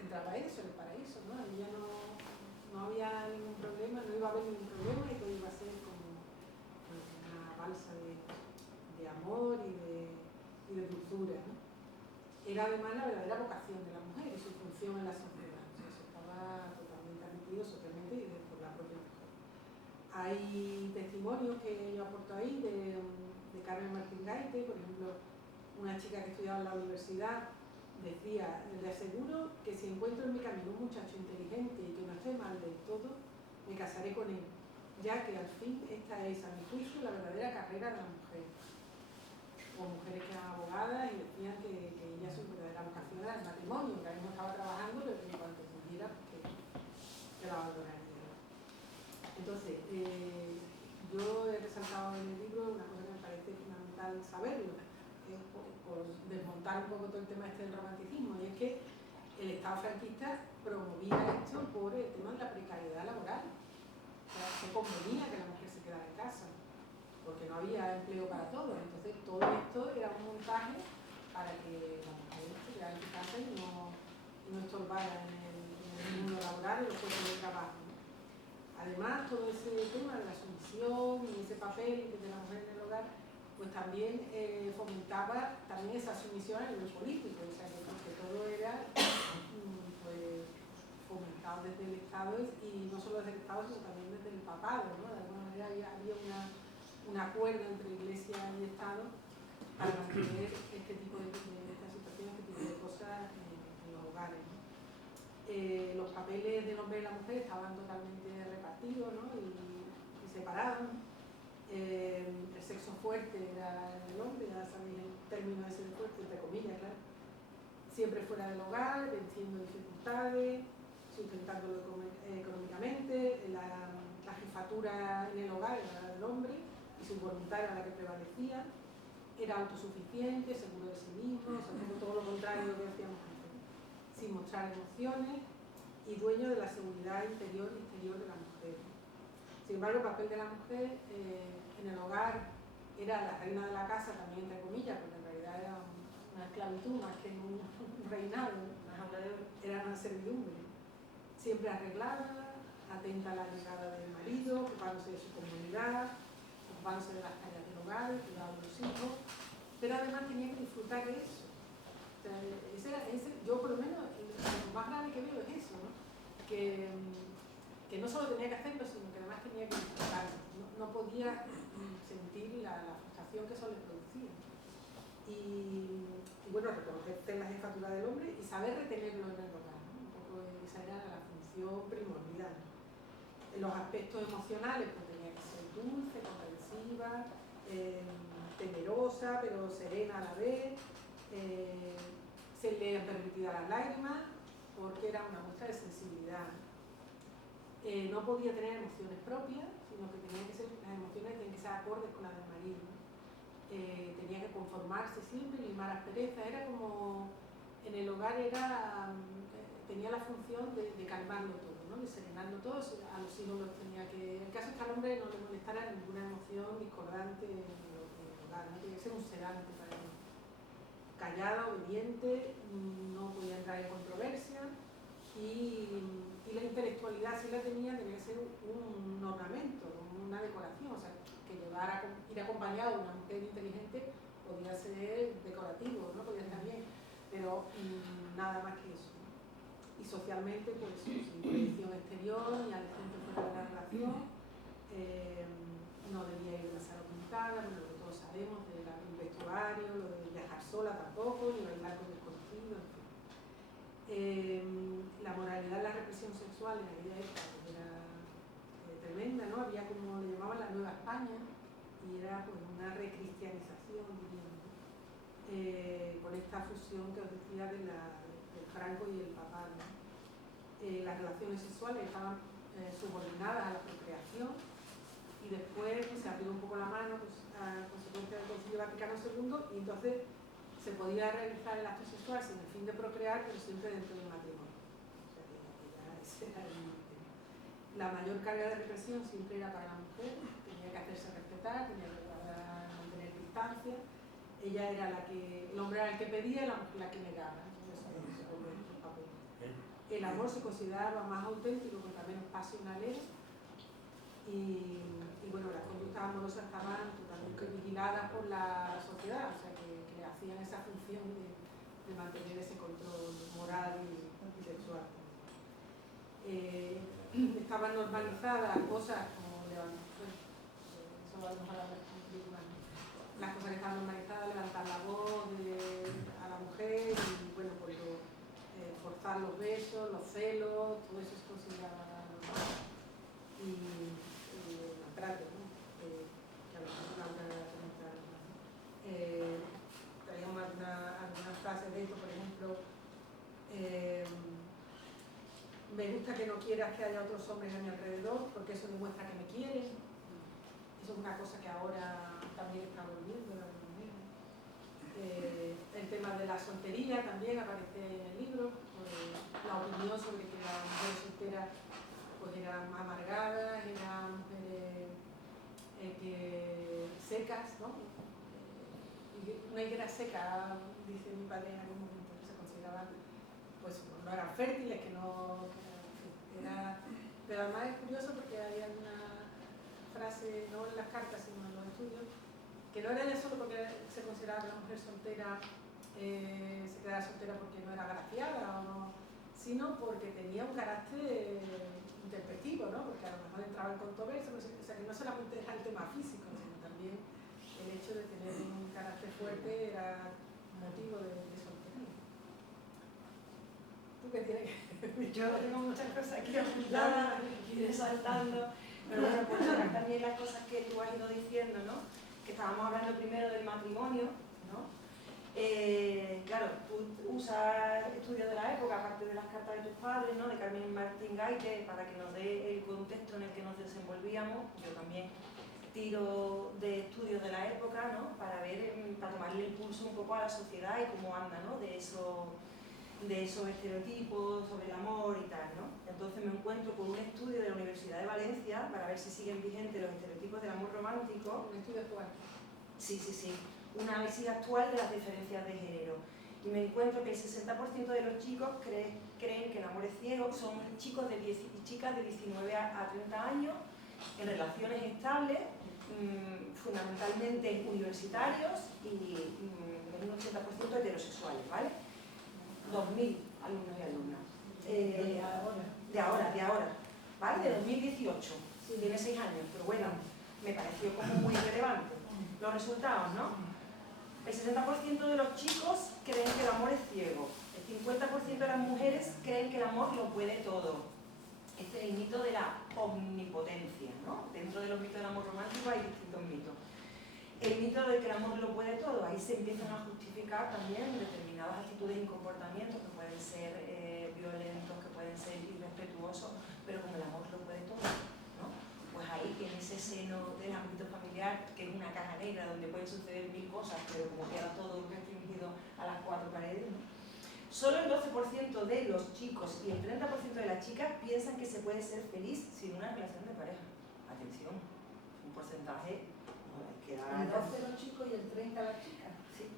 entraba eso, el paraíso, ¿no? Ahí ya no había ningún problema, no iba a haber ningún problema y todo iba a ser como pues, una balsa de amor y de dulzura, ¿no? Era además la verdadera vocación de la mujer y su función en la sociedad. O sea, eso estaba totalmente admitido socialmente y por la propia mujer. Hay testimonios que yo aporto ahí de Carmen Martín Gaite, por ejemplo, una chica que estudiaba en la universidad decía: le aseguro que si encuentro en mi camino un muchacho inteligente y que no esté mal del todo, me casaré con él, ya que al fin esta es, a mi juicio, la verdadera carrera de la mujer. O mujeres que eran abogadas y decían que ella su verdadera vocación era el matrimonio, que a mí no estaba trabajando, pero que en cuanto pudiera, que la abandonaría. Entonces, yo he resaltado en el libro una cosa que me parece fundamental saberlo, por desmontar un poco todo el tema del romanticismo, y es que el Estado franquista promovía esto por el tema de la precariedad laboral. O sea, se convenía que la mujer se quedara en casa, porque no había empleo para todos. Entonces todo esto era un montaje para que la mujer se quedara en su casa y no estorbara en el mundo laboral y los puestos de trabajo, ¿no? Además, todo ese tema de la sumisión y ese papel de la mujer en el hogar, pues también fomentaba también esa sumisión a nivel político, o sea que todo era pues, fomentado desde el Estado, y no solo desde el Estado sino también desde el papado, ¿no? De alguna manera había un acuerdo entre Iglesia y Estado para mantener este tipo de estas situaciones, este tipo de cosas en los hogares, ¿no? Los papeles del hombre y la mujer estaban totalmente repartidos, ¿no? y separados. El sexo fuerte era el hombre, ya sabéis el término ese de fuerte, entre comillas, claro. Siempre fuera del hogar, venciendo dificultades, sustentándolo económicamente. La jefatura en el hogar era del hombre y su voluntad era la que prevalecía. Era autosuficiente, seguro de sí mismo, o sea, todo lo contrario de lo que decíamos antes, ¿no? Sin mostrar emociones y dueño de la seguridad interior y exterior de la mujer. Sin embargo, el papel de la mujer en el hogar era la reina de la casa, también entre comillas, porque en realidad era una esclavitud más que un reinado, ¿no? Era una servidumbre. Siempre arreglada, atenta a la llegada del marido, ocupándose de su comunidad, ocupándose de las tareas del hogar, cuidando de los hijos, pero además tenía que disfrutar de eso. O sea, yo por lo menos lo más grave que veo es eso, ¿no? Que no solo tenía que hacerlo, sino que además tenía que disfrutarlo. No podía sentir la frustración que eso le producía. Y bueno, reconocerse en la jefatura del hombre y saber retenerlo en el hogar, ¿no? Un poco esa era la función primordial. En los aspectos emocionales, pues tenía que ser dulce, comprensiva, temerosa, pero serena a la vez. Se le permitía las lágrimas porque era una muestra de sensibilidad. No podía tener emociones propias, sino que las emociones tenían que ser acordes con la del marido. Tenía que conformarse siempre, limar asperezas, era como, en el hogar tenía la función de calmarlo todo, ¿no? De serenarlo todo, a los hijos los tenía que... En caso de que al hombre no le molestara ninguna emoción discordante en el hogar, ¿no? Tenía que ser un sedante para él. Callado, obediente, no podía entrar en controversia y la intelectualidad, si la tenía que ser un ornamento, una decoración, o sea, que ir acompañado de una mujer inteligente podía ser decorativo, ¿no? Podía estar bien, pero nada más que eso, ¿no? Y socialmente, pues sin proyección exterior, ni al centro fuera de la relación, no debía ir demasiado pintada, bueno, lo que todos sabemos, del vestuario, lo de viajar sola tampoco, ni bailar con desconocidos, en fin. La moralidad, la represión sexual en aquella época pues era tremenda, ¿no? Había como le llamaban la Nueva España y era pues una recristianización, diríamos, ¿no? Con esta fusión que os decía del Franco y el papado, ¿no? Las relaciones sexuales estaban subordinadas a la procreación y después pues, se abrió un poco la mano pues, a consecuencia del Concilio Vaticano II y entonces se podía realizar el acto sexual sin el fin de procrear, pero siempre dentro del matrimonio. O sea, que ese era el límite. La mayor carga de represión siempre era para la mujer, tenía que hacerse respetar, tenía que mantener distancia. Ella era el hombre era el que pedía y la mujer la que negaba. Entonces, eso se volvió el papel. El amor se consideraba más auténtico porque también pasional era. Y bueno, las conductas amorosas estaban totalmente vigiladas por la sociedad, o sea que hacían esa función de mantener ese control moral y sexual. Estaban normalizadas cosas como las cosas que estaban normalizadas, levantar la voz a la mujer y bueno, pues forzar los besos, los celos, todo eso es considerado normal. Y el maltrato, ¿no? Que a veces Laura traíamos algunas frases de esto, por ejemplo, me gusta que no quieras que haya otros hombres a mi alrededor porque eso demuestra que me quieren. Eso es una cosa que ahora también está volviendo de alguna manera. El tema de la soltería también aparece en el libro, la opinión sobre que las mujeres solteras pues eran amargadas, eran mujeres secas, ¿no? Una higuera seca, dice mi padre en algún momento, que se consideraban, pues no eran fértiles, que no... era... Pero además es curioso porque hay alguna frase, no en las cartas sino en los estudios, que no era ya solo porque se consideraba que la mujer soltera se quedaba soltera porque no era agraciada o no, sino porque tenía un carácter interpretivo, ¿no? Porque a lo mejor entraba en controversia, o sea que no solamente era el tema físico, sino también el hecho de tener un carácter fuerte era motivo de soltería. ¿Tú qué tienes que decir? Yo tengo muchas cosas aquí apuntadas, iré saltando, pero bueno, pues también las cosas que tú has ido diciendo, ¿no? Que estábamos hablando primero del matrimonio, ¿no? Claro, tú usas estudios de la época, aparte de las cartas de tus padres, ¿no? De Carmen Martín Gaite, para que nos dé el contexto en el que nos desenvolvíamos. Yo también tiro de estudios de la época, ¿no? Para tomarle el pulso un poco a la sociedad y cómo anda, ¿no? De esos estereotipos sobre el amor y tal, ¿no? Entonces me encuentro con un estudio de la Universidad de Valencia para ver si siguen vigentes los estereotipos del amor romántico. Un estudio actual. Sí. Un análisis actual de las diferencias de género. Y me encuentro que el 60% de los chicos creen que el amor es ciego, son chicos y chicas de 19 a 30 años, en relaciones estables, fundamentalmente universitarios y un 80% heterosexuales, ¿vale? 2.000 alumnos y alumnas. De ahora, ¿vale? De 2018. Sí. Tiene 6 años, pero bueno, me pareció como muy relevante. Los resultados, ¿no? El 60% de los chicos creen que el amor es ciego. El 50% de las mujeres creen que el amor lo puede todo. Este es el mito de la omnipotencia, ¿no? Dentro de los mitos del amor romántico hay distintos mitos. El mito de que el amor lo puede todo, ahí se empiezan a justificar también determinadas actitudes y comportamientos que pueden ser violentos, que pueden ser irrespetuosos, pero como el amor lo puede todo, ¿no? Pues ahí en ese seno del ámbito familiar, que negra donde pueden suceder 1000 cosas, pero como queda todo restringido a las 4 paredes, ¿no? Solo el 12% de los chicos y el 30% de las chicas piensan que se puede ser feliz sin una relación de pareja. Atención, un porcentaje que da... El 12 los chicos y el 30 las chicas. Sí,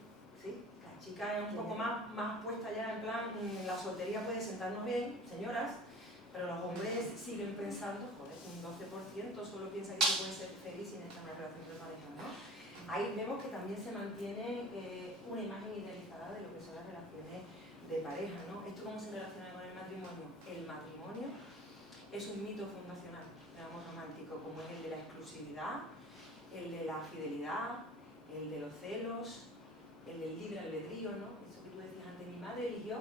sí. La chica es un poco más puesta ya en plan, la soltería puede sentarnos bien, señoras, pero los hombres siguen pensando, joder, un 12% solo piensa que se puede ser feliz sin estar en una relación de pareja, ¿no? Ahí vemos que también se mantiene una imagen idealizada de lo que son las relaciones de pareja, ¿no? ¿Esto cómo se relaciona con el matrimonio? El matrimonio es un mito fundacional del amor romántico, como es el de la exclusividad, el de la fidelidad, el de los celos, el del libre albedrío, ¿no? Eso que tú decías antes, mi madre y yo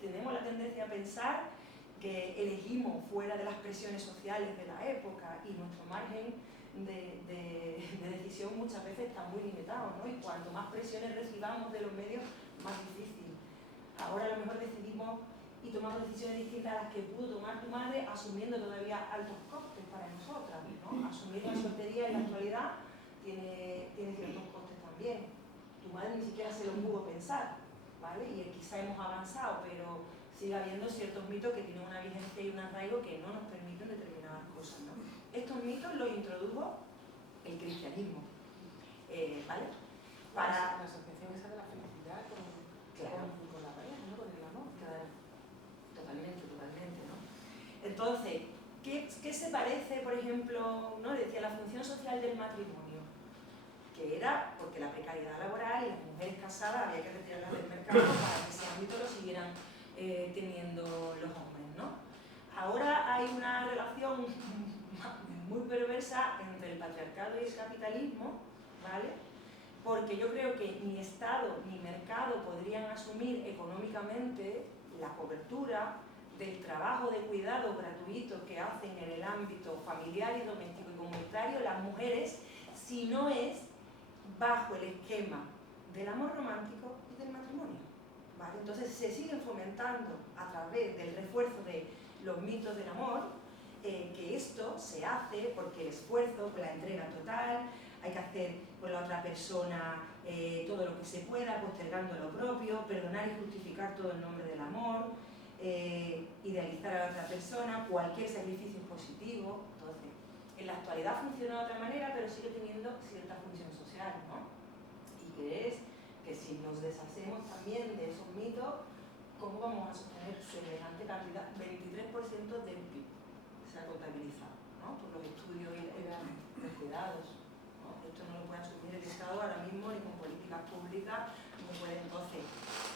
tenemos la tendencia a pensar que elegimos fuera de las presiones sociales de la época y nuestro margen de decisión muchas veces está muy limitado, ¿no? Y cuanto más presiones recibamos de los medios, más difícil. Ahora a lo mejor decidimos y tomamos decisiones distintas a las que pudo tomar tu madre, asumiendo todavía altos costes para nosotras, ¿no? Asumir la soltería en la actualidad tiene ciertos costes también. Tu madre ni siquiera se lo pudo pensar, ¿vale? Y quizá hemos avanzado, pero sigue habiendo ciertos mitos que tienen una vigencia y un arraigo que no nos permiten determinadas cosas, ¿no? Estos mitos los introdujo el cristianismo, ¿vale? Para la asociación esa de la felicidad con la pareja, ¿no? Con el amor. Claro, totalmente, ¿no? Entonces, ¿qué se parece, por ejemplo, ¿no? Decía la función social del matrimonio? Que era porque la precariedad laboral y las mujeres casadas había que retirarlas del mercado para que ese ámbito lo siguieran teniendo los hombres, ¿no? Ahora hay una relación muy perversa entre el patriarcado y el capitalismo, ¿vale? Porque yo creo que ni Estado ni mercado podrían asumir económicamente la cobertura del trabajo de cuidado gratuito que hacen en el ámbito familiar y doméstico y comunitario las mujeres si no es bajo el esquema del amor romántico y del matrimonio, ¿vale? Entonces se siguen fomentando a través del refuerzo de los mitos del amor, que esto se hace porque el esfuerzo, con la entrega total, hay que hacer por la otra persona todo lo que se pueda, postergando lo propio, perdonar y justificar todo en nombre del amor, idealizar a la otra persona, cualquier sacrificio es positivo. Entonces, en la actualidad funciona de otra manera, pero sigue teniendo cierta función social, ¿no? Y que es que si nos deshacemos también de esos mitos, ¿cómo vamos a sostener semejante cantidad? 23% del PIB se ha contabilizado, ¿no? Por los estudios y los cuidados, ¿no? Esto no lo puede asumir el Estado ahora mismo ni con políticas públicas, no puede. Entonces,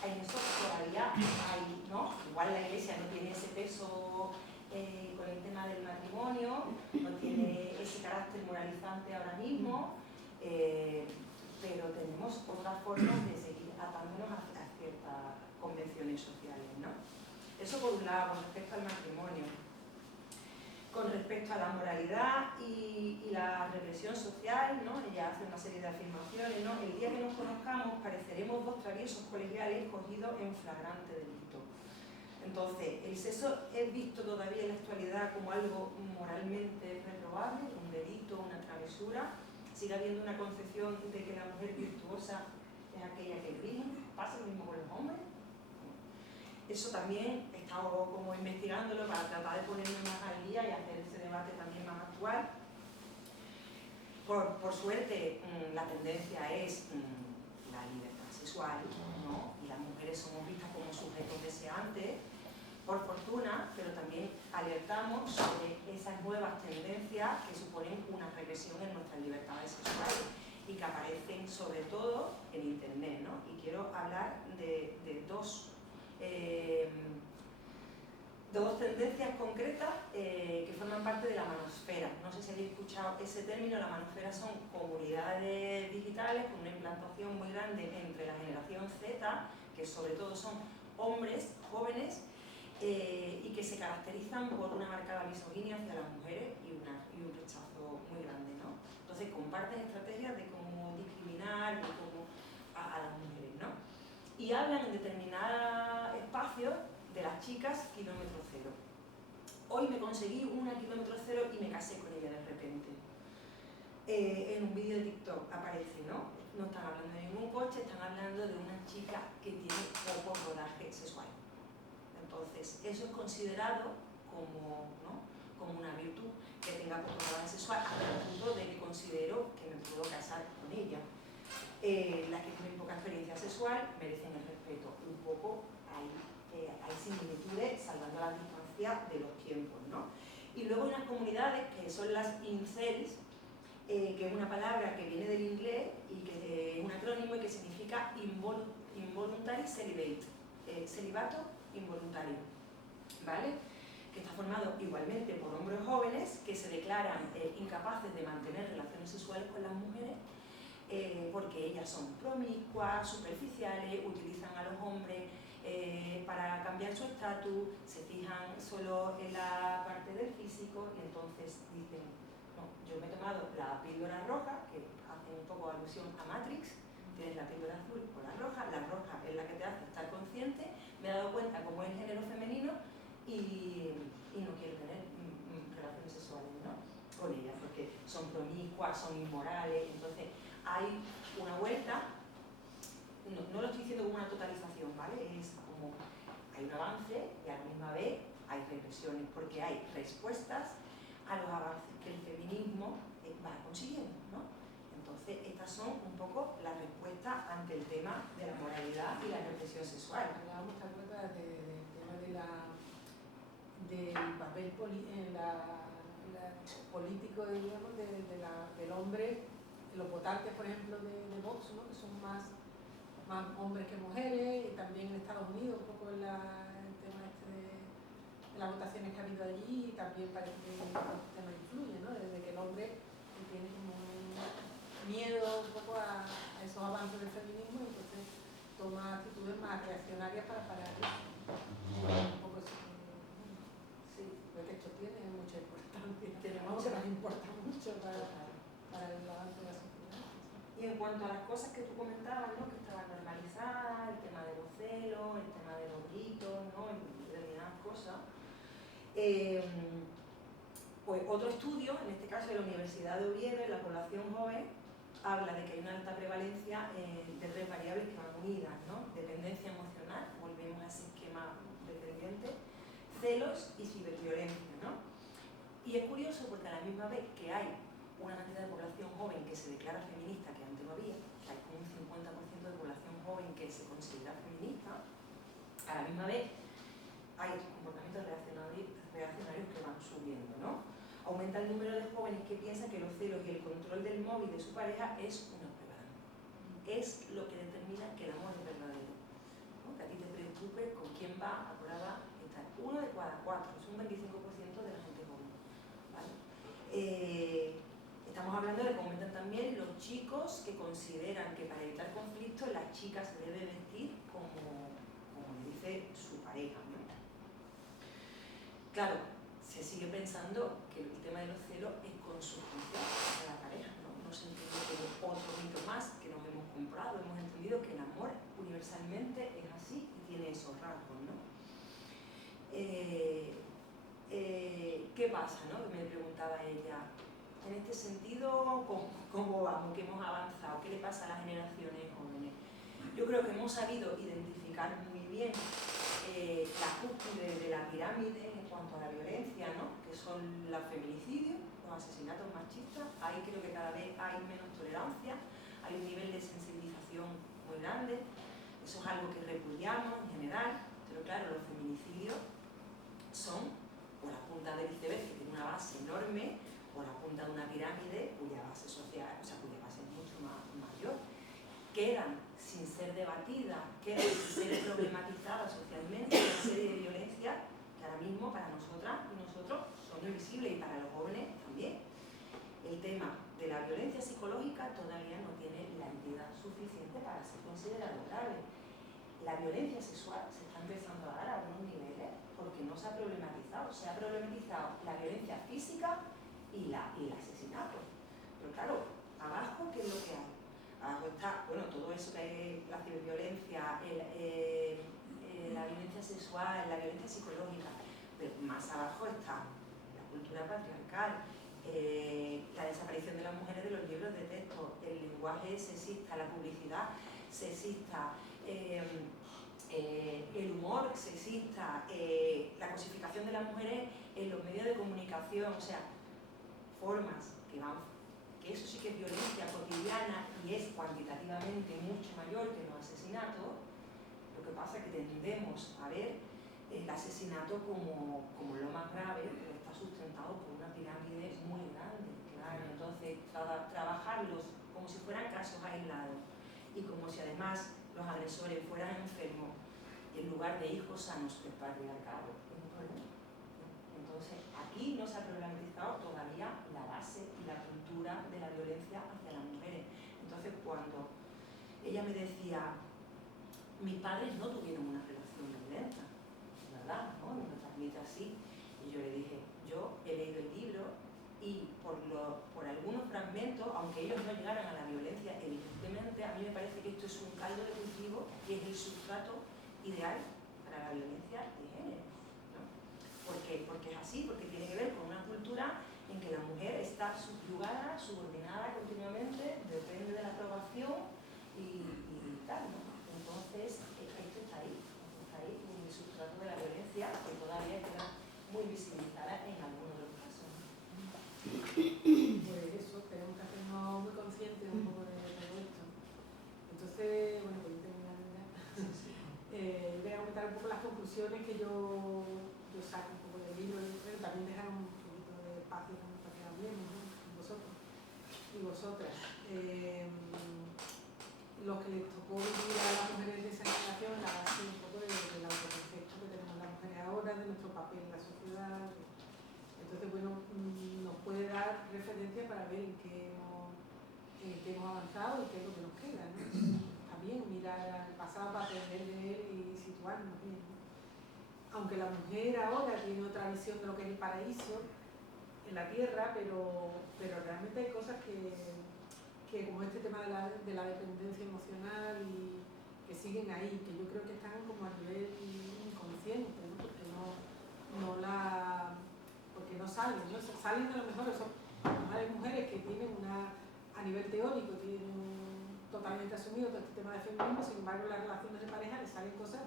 en eso todavía hay, ¿no? Igual la Iglesia no tiene ese peso con el tema del matrimonio, no tiene ese carácter moralizante ahora mismo, pero tenemos otras formas de seguir atándonos a ciertas convenciones sociales, ¿no? Eso por un lado, con respecto al matrimonio. Con respecto a la moralidad y la represión social, ¿no? Ella hace una serie de afirmaciones, ¿no? El día que nos conozcamos pareceremos dos traviesos colegiales cogidos en flagrante delito. Entonces, el sexo es visto todavía en la actualidad como algo moralmente reprobable, un delito, una travesura. Sigue habiendo una concepción de que la mujer virtuosa es aquella que es virgen. Pasa lo mismo con los hombres. Eso también he estado como investigándolo para tratar de ponerme más al día y hacer ese debate también más actual. Por suerte, la tendencia es la libertad sexual, ¿no? Y las mujeres somos vistas como sujetos deseantes, por fortuna, pero también alertamos sobre esas nuevas tendencias que suponen una regresión en nuestras libertades sexuales y que aparecen sobre todo en Internet, ¿no? Y quiero hablar de dos tendencias concretas que forman parte de la manosfera. No sé si habéis escuchado ese término. La manosfera son comunidades digitales con una implantación muy grande entre la generación Z, que sobre todo son hombres jóvenes y que se caracterizan por una marcada misoginia hacia las mujeres y un rechazo muy grande, ¿no? Entonces comparten estrategias de cómo discriminar, de cómo a las mujeres, ¿no? Y hablan en determinados espacios de las chicas kilómetro cero. Hoy me conseguí una kilómetro cero y me casé con ella de repente. en un vídeo de TikTok aparece, ¿no? No están hablando de ningún coche, están hablando de una chica que tiene poco rodaje sexual. Entonces, eso es considerado como, ¿no?, como una virtud, que tenga poco rodaje sexual, hasta el punto de que considero que me puedo casar con ella. Las que tienen poca experiencia sexual merecen el respeto. Un poco hay similitudes, salvando la distancia de los tiempos, ¿no? Y luego hay unas comunidades que son las incels, que es una palabra que viene del inglés y que es un acrónimo y que significa involuntary celibate, celibato involuntario, ¿vale? Que está formado igualmente por hombres jóvenes que se declaran incapaces de mantener relaciones sexuales con las mujeres porque ellas son promiscuas, superficiales, utilizan a los hombres para cambiar su estatus, se fijan solo en la parte del físico y entonces dicen, no, yo me he tomado la píldora roja, que hace un poco alusión a Matrix, tienes la píldora azul o la roja es la que te hace estar consciente, me he dado cuenta cómo es el género femenino y no quiero tener relaciones sexuales, ¿no?, con ellas, porque son promiscuas, son inmorales. Entonces hay una vuelta, no lo estoy diciendo como una totalización, ¿vale? Es como hay un avance y a la misma vez hay represiones, porque hay respuestas a los avances que el feminismo va consiguiendo, ¿no? Entonces estas son un poco las respuestas ante el tema de la moralidad y la represión sexual. Hablábamos, ¿te acuerdas del tema del papel político, digamos, del hombre, los votantes, por ejemplo, de Vox, ¿no?, que son más hombres que mujeres, y también en Estados Unidos, un poco el tema de las votaciones que ha habido allí, y también parece que el tema influye, ¿no?, desde que el hombre tiene como un miedo un poco a esos avances del feminismo, y entonces toma actitudes más reaccionarias para parar eso. Un poco eso. Sí, porque esto tiene mucha importancia. Tenemos que nos importa mucho para el avance de la sociedad. Y en cuanto a las cosas que tú comentabas, ¿no?, que estaban normalizadas, el tema de los celos, el tema de los gritos, ¿no?, en determinadas cosas, pues otro estudio, en este caso de la Universidad de Oviedo, en la población joven, habla de que hay una alta prevalencia de tres variables que van unidas, ¿no?, dependencia emocional, volvemos a ese esquema dependiente, celos y ciberviolencia, ¿no? Y es curioso porque a la misma vez que hay una cantidad de población joven que se declara feminista, que antes no había, que hay como un 50% de población joven que se considera feminista, a la misma vez hay estos comportamientos reaccionarios que van subiendo, ¿no? Aumenta el número de jóvenes que piensan que los celos y el control del móvil de su pareja es una prueba de amor. Es lo que determina que el amor es verdadero, ¿no? Que a ti te preocupes con quién va, acordada, estar. Uno de cada cuatro, es un 25% de la gente joven, ¿vale? Estamos hablando de que aumentan también los chicos que consideran que para evitar conflictos la chica se debe vestir como le dice su pareja, ¿no? Claro, se sigue pensando que el tema de los celos es consecuencia de la pareja, ¿no? No se entiende como otro mito más que nos hemos comprado, hemos entendido que el amor universalmente es así y tiene esos rasgos, ¿no? ¿Qué pasa, no?, que me preguntaba ella. En este sentido, ¿cómo vamos? ¿Qué hemos avanzado? ¿Qué le pasa a las generaciones jóvenes? Yo creo que hemos sabido identificar muy bien la cúspide de la pirámide en cuanto a la violencia, ¿no?, que son los feminicidios, los asesinatos machistas. Ahí creo que cada vez hay menos tolerancia, hay un nivel de sensibilización muy grande. Eso es algo que repudiamos en general, pero claro, los feminicidios son por la punta del iceberg, que tiene una base enorme, o la punta de una pirámide cuya base social, o sea, cuya base es mucho más mayor, quedan sin ser debatidas, quedan sin ser problematizadas socialmente, una serie de violencias que ahora mismo para nosotras y nosotros son invisibles, y para los jóvenes también. El tema de la violencia psicológica todavía no tiene la entidad suficiente para ser considerado grave. La violencia sexual se está empezando a dar a algunos niveles porque no se ha problematizado. Se ha problematizado la violencia física y el asesinato. Pero claro, abajo, ¿qué es lo que hay? Abajo está, bueno, todo eso que es la ciberviolencia, la violencia sexual, la violencia psicológica, pero más abajo está la cultura patriarcal, la desaparición de las mujeres de los libros de texto, el lenguaje sexista, la publicidad sexista, el humor sexista, la cosificación de las mujeres en los medios de comunicación, o sea, formas que eso sí que es violencia cotidiana y es cuantitativamente mucho mayor que los asesinatos. Lo que pasa es que tendemos a ver el asesinato como lo más grave, pero está sustentado por una pirámide muy grande, claro. Entonces, trabajarlos como si fueran casos aislados y como si además los agresores fueran enfermos en lugar de hijos sanos del patriarcado. Entonces, aquí no se ha problematizado todavía la base y la cultura de la violencia hacia las mujeres. Entonces, cuando ella me decía, mis padres no tuvieron una relación violenta, ¿verdad? ¿No? Me lo transmite así. Y yo le dije, yo he leído el libro y por algunos fragmentos, aunque ellos no llegaran a la violencia, evidentemente, a mí me parece que esto es un caldo de cultivo y es el sustrato ideal para la violencia de género. Porque es así, porque tiene que ver con una cultura en que la mujer está subyugada, subordinada continuamente, depende de la aprobación y tal, ¿no? Entonces, esto está ahí en el sustrato de la violencia que todavía queda muy visibilizada en algunos de los casos. Pues eso, tenemos que hacernos muy conscientes un poco de todo esto. Entonces, bueno, pues yo tengo una idea. Voy a aumentar un poco las conclusiones que yo saco un poco del libro, pero también dejar un poquito de espacio para que hablemos, ¿no? Vosotros y vosotras. Lo que les tocó vivir a las mujeres de esa generación, la base un poco del autoconcepto que tenemos las mujeres ahora, de nuestro papel en la sociedad. Entonces, bueno, nos puede dar referencia para ver en qué hemos avanzado y qué es lo que nos queda, ¿no? También mirar al pasado para aprender de él y situarnos bien, ¿no? Aunque la mujer ahora tiene otra visión de lo que es el paraíso en la tierra, pero realmente hay cosas que como este tema de la dependencia emocional y que siguen ahí, que yo creo que están como a nivel inconsciente, ¿no? Porque no salen, ¿no? Salen a lo mejor esos mujeres que tienen a nivel teórico, tienen totalmente asumido todo este tema de feminismo, sin embargo en las relaciones de pareja les salen cosas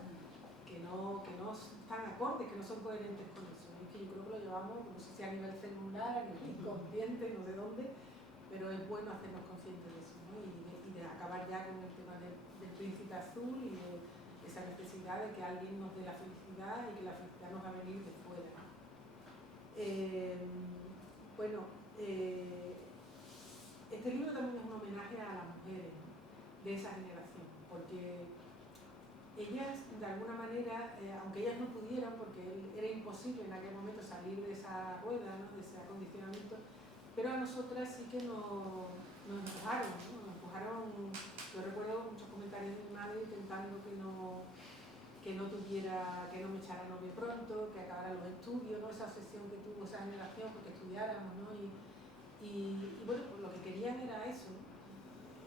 que no están acordes, que no son coherentes con eso. Es que yo creo que lo llevamos, no sé si a nivel celular, a nivel inconsciente, no sé dónde, pero es bueno hacernos conscientes de eso, ¿no? y de acabar ya con el tema del príncipe azul y de esa necesidad de que alguien nos dé la felicidad y que la felicidad nos va a venir de fuera, ¿no? Este libro también es un homenaje a las mujeres, ¿no? De esa generación, porque ellas de alguna manera, aunque ellas no pudieran, porque era imposible en aquel momento salir de esa rueda, ¿no? De ese acondicionamiento, pero a nosotras sí que nos empujaron, ¿no? Nos empujaron. Yo recuerdo muchos comentarios de mi madre intentando que no me echara novio pronto, que acabara los estudios, ¿no? Esa obsesión que tuvo esa generación porque estudiáramos, ¿no? Y bueno, pues lo que querían era eso, ¿no?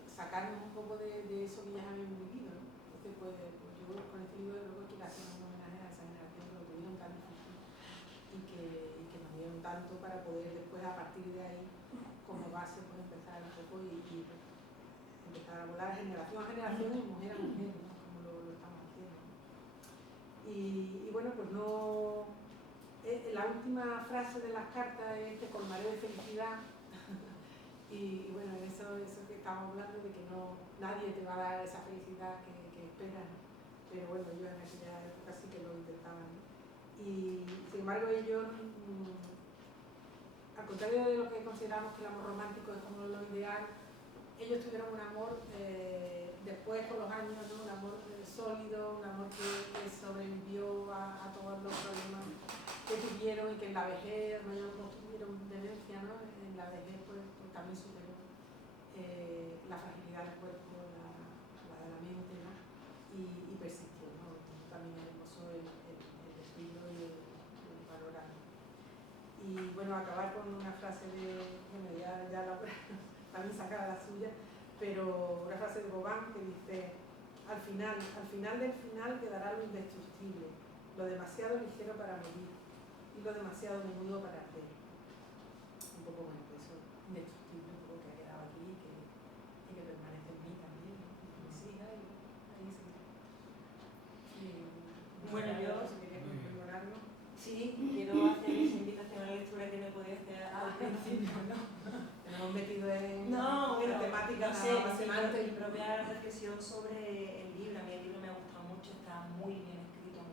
Sacarnos un poco de eso que ya habíamos vivido, ¿no? Entonces, pues yo con este libro creo que quiero hacer un homenaje a esa generación que lo tuvieron tan difícil y que nos dieron tanto para poder después, a partir de ahí, como base, pues empezar un poco y empezar a volar generación a generación y mujer a mujer, ¿no? Como lo estamos haciendo. Y bueno, pues no... la última frase de las cartas es: te colmaré de felicidad. y bueno, eso que estamos hablando de que nadie te va a dar esa felicidad que esperas, ¿no? Pero bueno, ellos en aquella época sí que lo intentaban, ¿no? Y sin embargo ellos, al contrario de lo que consideramos que el amor romántico es como lo ideal, ellos tuvieron un amor después con los años, ¿no? Un amor sólido, un amor que sobrevivió a todos los problemas que tuvieron y que en la vejez, no tuvieron demencia, ¿no? En la vejez pues también superó la fragilidad del cuerpo, la de la mente, ¿no? Y persistió, ¿no? También es hermoso el decirlo y el valorar. Y bueno, acabar con una frase bueno, ya la también sacada la suya, pero una frase de Gauguin que dice: al final del final quedará lo indestructible, lo demasiado ligero para morir y lo demasiado menudo para arder. Un poco bueno. indestructible por lo que ha quedado aquí y que permanece en mí también, ¿no? Y mis hijas, y ahí sí. Bueno, yo si quería conmemorarlo. sí, quiero hacer esa invitación a la lectura que me podía hacer al principio, ¿no? Nos hemos metido en No, bueno, temáticas no sé, apasionantes. mi propia reflexión sobre el libro. A mí el libro me ha gustado mucho, está muy bien escrito,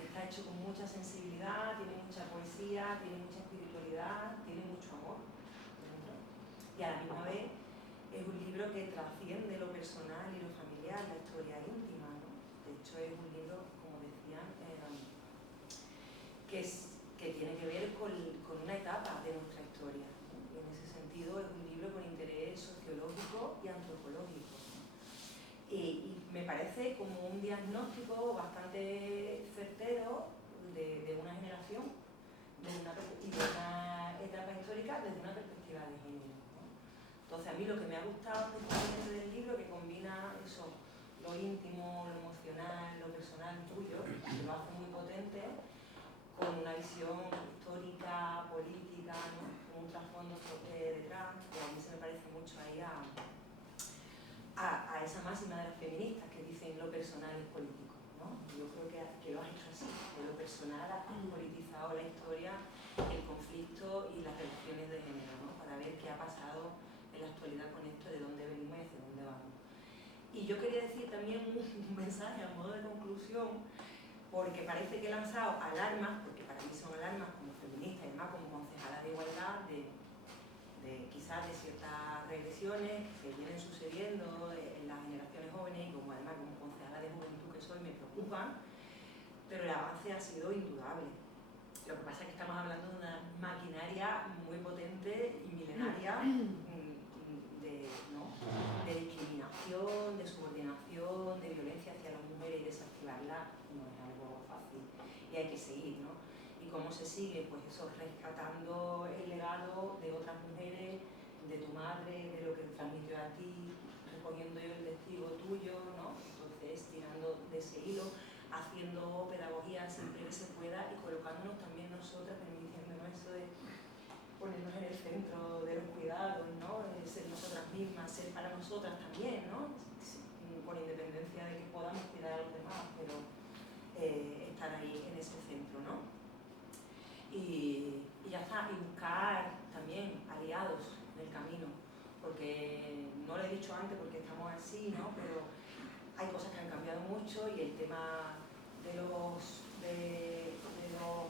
está hecho con mucha sensibilidad, tiene mucha poesía, tiene mucha espiritualidad, tiene mucho amor dentro. Y a la misma vez es un libro que trasciende lo personal y lo familiar, la historia íntima, ¿no? De hecho es un libro, como decían, que tiene que ver con una etapa de nuestra historia, ¿no? Y en ese sentido es un libro con interés sociológico y antropológico, ¿no? Y me parece como un diagnóstico bastante certero de una generación y de una etapa histórica desde una perspectiva de género, ¿no? Entonces a mí lo que me ha gustado especialmente del libro, que combina eso, lo íntimo, lo emocional, lo personal tuyo, que lo hace muy potente, con una visión histórica, política, ¿no? Con un trasfondo detrás, que a mí se me parece mucho ahí a esa máxima de las feministas que dicen lo personal es político, ¿no? Yo creo que lo has hecho así, de lo personal has politizado la historia, el conflicto y las relaciones de género, ¿no? Para ver qué ha pasado en la actualidad con esto, de dónde venimos y hacia dónde vamos. Y yo quería decir también un mensaje a modo de conclusión, porque parece que he lanzado alarmas, porque para mí son alarmas como feminista y además como concejala de igualdad, quizás de ciertas regresiones que vienen sucediendo en las generaciones jóvenes y como además como concejala de juventud que soy me preocupan, pero el avance ha sido indudable. Lo que pasa es que estamos hablando de una maquinaria muy potente y milenaria de discriminación, de subordinación, de violencia hacia las mujeres, y desactivarla no es algo fácil y hay que seguir, ¿no? ¿Y cómo se sigue? Pues eso, rescatando el legado de otras mujeres, de tu madre, de lo que te transmitió a ti, recogiendo yo el testigo tuyo, ¿no? Entonces, tirando de ese hilo, haciendo pedagogía siempre que se pueda y colocándonos también nosotras, permitiéndonos eso de ponernos en el centro de los cuidados, ¿no? Ser nosotras mismas, ser para nosotras también, ¿no? Con independencia de que podamos cuidar a los demás, pero estar ahí en ese centro, ¿no? Y ya está, y buscar también aliados en el camino, porque no lo he dicho antes porque estamos así, ¿no? Pero hay cosas que han cambiado mucho y el tema de los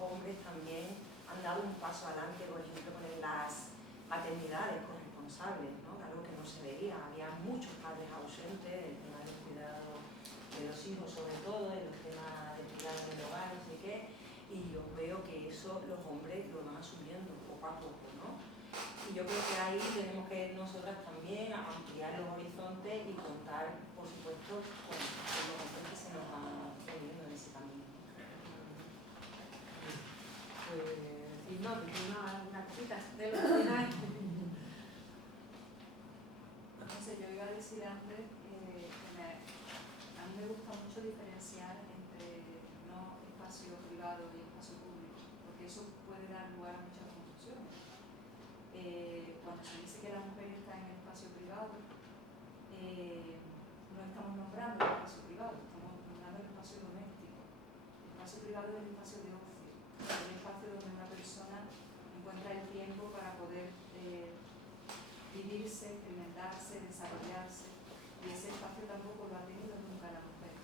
hombres también han dado un paso adelante, por ejemplo, con las maternidades corresponsables, ¿no? Algo que no se veía, había muchos padres ausentes, el tema del cuidado de los hijos sobre todo, en los temas de cuidado en el hogar, no sé qué, y yo veo que eso los hombres lo van asumiendo poco a poco, ¿no? Y yo creo que ahí tenemos que nosotras también ampliar los horizontes y contar, por supuesto, con los hombres que se nos van poniendo en ese camino. Pues decir, no, decir una cosita de lo final. No sé, yo iba a decir antes que a mí me gusta mucho diferenciar entre no espacio privado y espacio público, porque eso puede dar lugar a muchas confusiones. Cuando se dice que la mujer está en el espacio privado, no estamos nombrando el espacio privado, estamos nombrando el espacio doméstico. El espacio privado es el espacio de ocio, es el espacio donde una persona encuentra el tiempo para poder vivirse, experimentarse, desarrollarse, y ese espacio tampoco lo ha tenido nunca la mujer.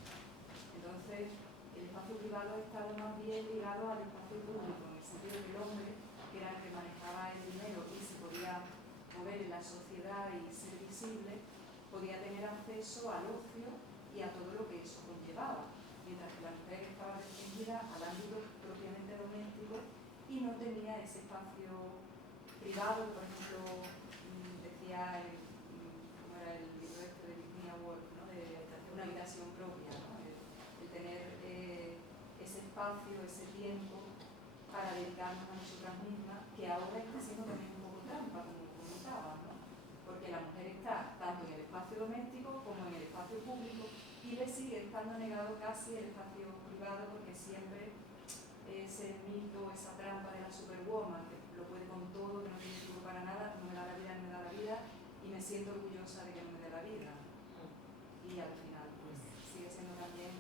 Entonces, el espacio privado ha estado más bien ligado al espacio público, en el sentido que el hombre, que era el que manejaba el dinero y se podía mover en la sociedad y ser visible, podía tener acceso al ocio y a todo lo que eso conllevaba, mientras que la mujer estaba restringida al ámbito propiamente doméstico y no tenía ese espacio privado. Por ejemplo, decía ¿cómo era el libro este de Virginia Woolf, ¿no? De una habitación propia, ¿no? El tener ese espacio, ese tiempo para dedicarnos a nosotras mismas, que ahora está siendo también un poco trampa, como comentaba, ¿no? Porque la mujer está tanto en el espacio doméstico como en el espacio público y le sigue estando negado casi el espacio privado, porque siempre ese mito, esa trampa de la superwoman, que lo puede con todo, que no tiene tiempo para nada, no me da la vida, no me da la vida, y me siento orgullosa de que no me dé la vida. Y al final, pues, sigue siendo también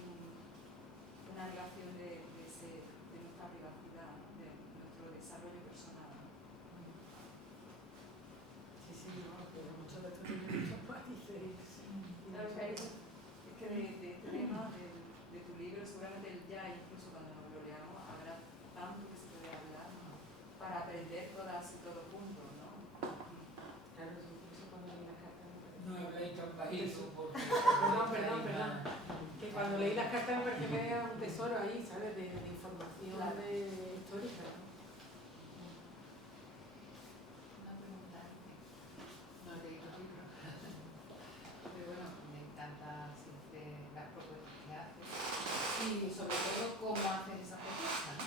una negación de nuestra privacidad, ¿no? De nuestro desarrollo personal. Sí, sí, no, pero muchos de estos tienen muchos matices. Claro, es que de este tema, de tu libro, seguramente ya incluso cuando lo leamos habrá tanto que se puede hablar, ¿no? Para aprender todas y todos juntos, ¿no? Claro, eso cuando leí las cartas me pareció. No habléis tan bajito porque... Perdón. Que cuando leí las cartas me pareció que era un tesoro ahí, ¿sabes? De información Claro. histórica, ¿no? Una pregunta antes. No he leído el libro, pero bueno, me encanta siempre las propuestas que haces y sobre todo cómo haces esa propuesta, ¿no?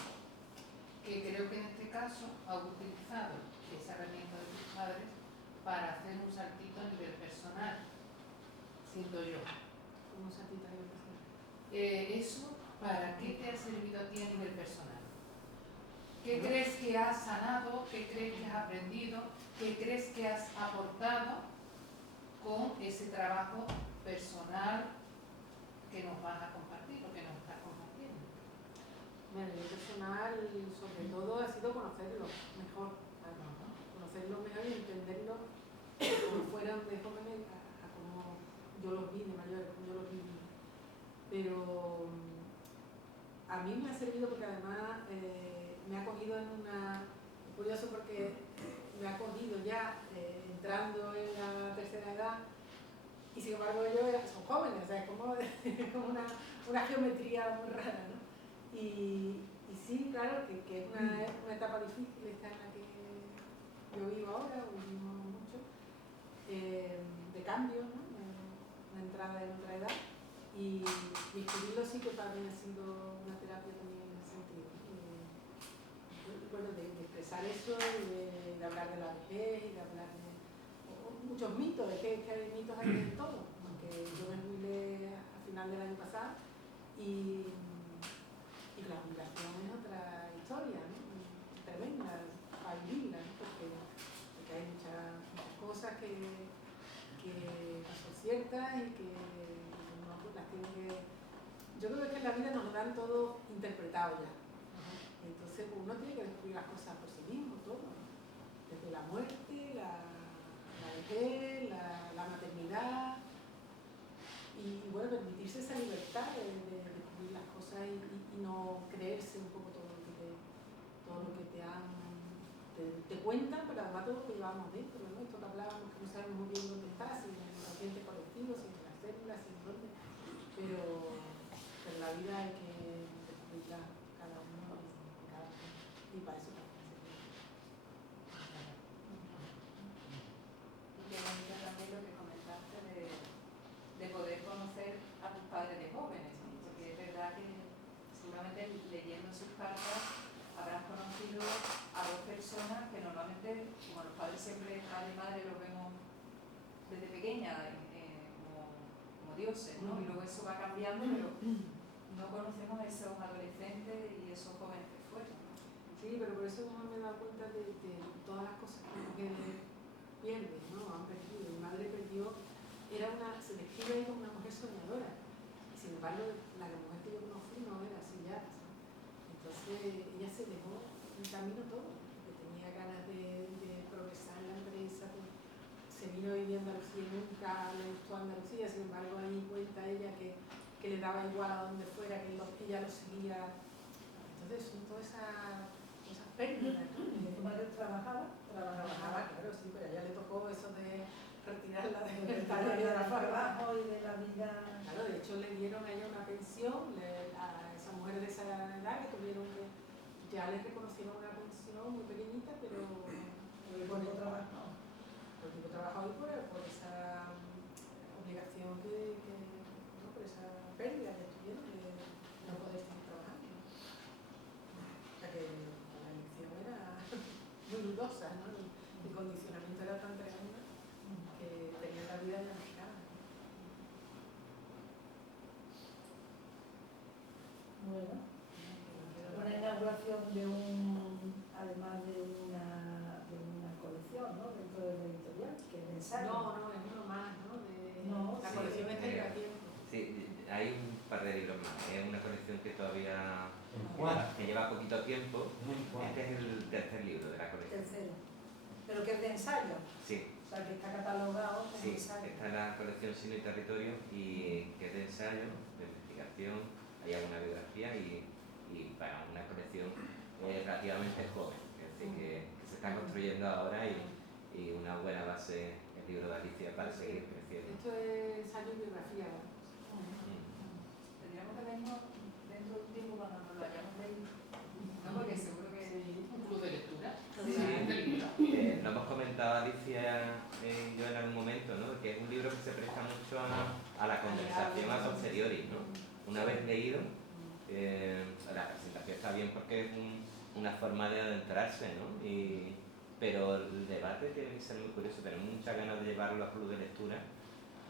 Que creo que en este caso has utilizado esa herramienta de tus padres para hacer un saltito a nivel personal, siendo yo. Como satita de personal. Eso, ¿para qué te ha servido a ti a nivel personal? ¿Qué crees que has sanado? ¿Qué crees que has aprendido? ¿Qué crees que has aportado con ese trabajo personal que nos vas a compartir o que nos estás compartiendo? Mi nivel personal, sobre todo, ha sido conocerlo mejor. Conocerlo mejor y entenderlo como fueron de jóvenes a como yo los vi de mayores, como yo los viví. Pero a mí me ha servido porque además me ha cogido en una... Es curioso porque me ha cogido ya entrando en la tercera edad y sin embargo ellos son jóvenes, o sea, es como, como una geometría muy rara, ¿no? Y sí, claro, que es una etapa difícil esta en la que yo vivo ahora, o vivimos mucho, de cambio, ¿no? Una entrada en otra edad. Y escribirlo sí que para mí ha sido una terapia también en ese sentido. Bueno, de expresar eso, de hablar de la vejez y de hablar de muchos mitos, es que hay mitos aquí en todo, aunque yo me jubilé a final del año pasado y la jubilación es otra historia, ¿no? Tremenda para vivirla, ¿no? Porque hay muchas cosas que son ciertas y que uno las tiene que... Yo creo que en la vida nos lo dan todo interpretado ya. Entonces uno tiene que descubrir las cosas por sí mismo, todo. Desde la muerte, la vejez, la maternidad. Y bueno, permitirse esa libertad de descubrir las cosas y no creerse un poco todo lo que te cuentan, pero además todo lo que llevamos dentro, ¿no? Esto que hablábamos, que no sabemos muy bien dónde está, si en el ambiente colectivo, si en las células, si en dónde, pero la vida hay que descubrirla cada uno en cada uno, y para eso también sirve. Y qué bonito también lo que comentaste de poder conocer a tus padres de jóvenes, ¿no? Porque es verdad que seguramente leyendo sus cartas habrás conocido a dos personas que normalmente, como los padres siempre, padre y madre, los vemos desde pequeña como dioses, ¿no? Y luego eso va cambiando, pero no conocemos a esos adolescentes y esos jóvenes que fueron, ¿no? Sí, pero por eso me he dado cuenta de todas las cosas que pierden, ¿no? Han perdido. Mi madre perdió, se describe ahí como una mujer soñadora. Y sin embargo, la mujer que yo conocí no era así ya. Entonces ella se dejó un camino todo, porque tenía ganas de progresar en la empresa, se vino viviendo a Andalucía y nunca le gustó Andalucía, sin embargo ahí cuenta ella que le daba igual a donde fuera, que ella lo seguía. Entonces son todas esas pérdidas, ¿no? ¿Tu madre trabajaba? Trabajaba, claro, sí, pero a ella le tocó eso de retirarla Del trabajo y de la vida. Claro, de hecho le dieron a ella una pensión, a esas mujeres de esa edad que tuvieron que, ya les reconocieron una pensión muy pequeñita, pero Por el trabajo. por el tipo de trabajo y por esa obligación no, por esa pérdida que tuvieron de no poder seguir trabajando. O sea que la elección era muy dudosa, ¿no? El condicionamiento era tan tremendo que tenía la vida ya marcada. Bueno, una inauguración además de una no, es uno más, ¿no? No, La sí, colección está lleva tiempo. Sí, hay un par de libros más. Es una colección que todavía ¿Cuál? que lleva poquito tiempo. ¿Cuál? Este es el tercer libro de la colección. Tercero. Pero que es de ensayo. Sí, O sea, que está catalogado como sí. ensayo. Esta es la colección Sino y Territorio y que es de ensayo, de investigación, hay alguna biografía y para una colección relativamente joven. Es decir, que se está construyendo ahora y una buena base el libro de Alicia para seguir creciendo. Esto es ensayo y biografía, ¿no? Tendríamos que vernos dentro de un tiempo cuando nos lo hayamos leído. No, porque seguro que es un club de lectura. Sí. Lo hemos comentado Alicia y yo en algún momento, ¿no? Que es un libro que se presta mucho a la conversación a posteriori, ¿no? Una vez leído, la presentación está bien porque es una forma de adentrarse, ¿no? Pero el debate tiene que ser muy curioso, tenemos muchas ganas de llevarlo a club de lectura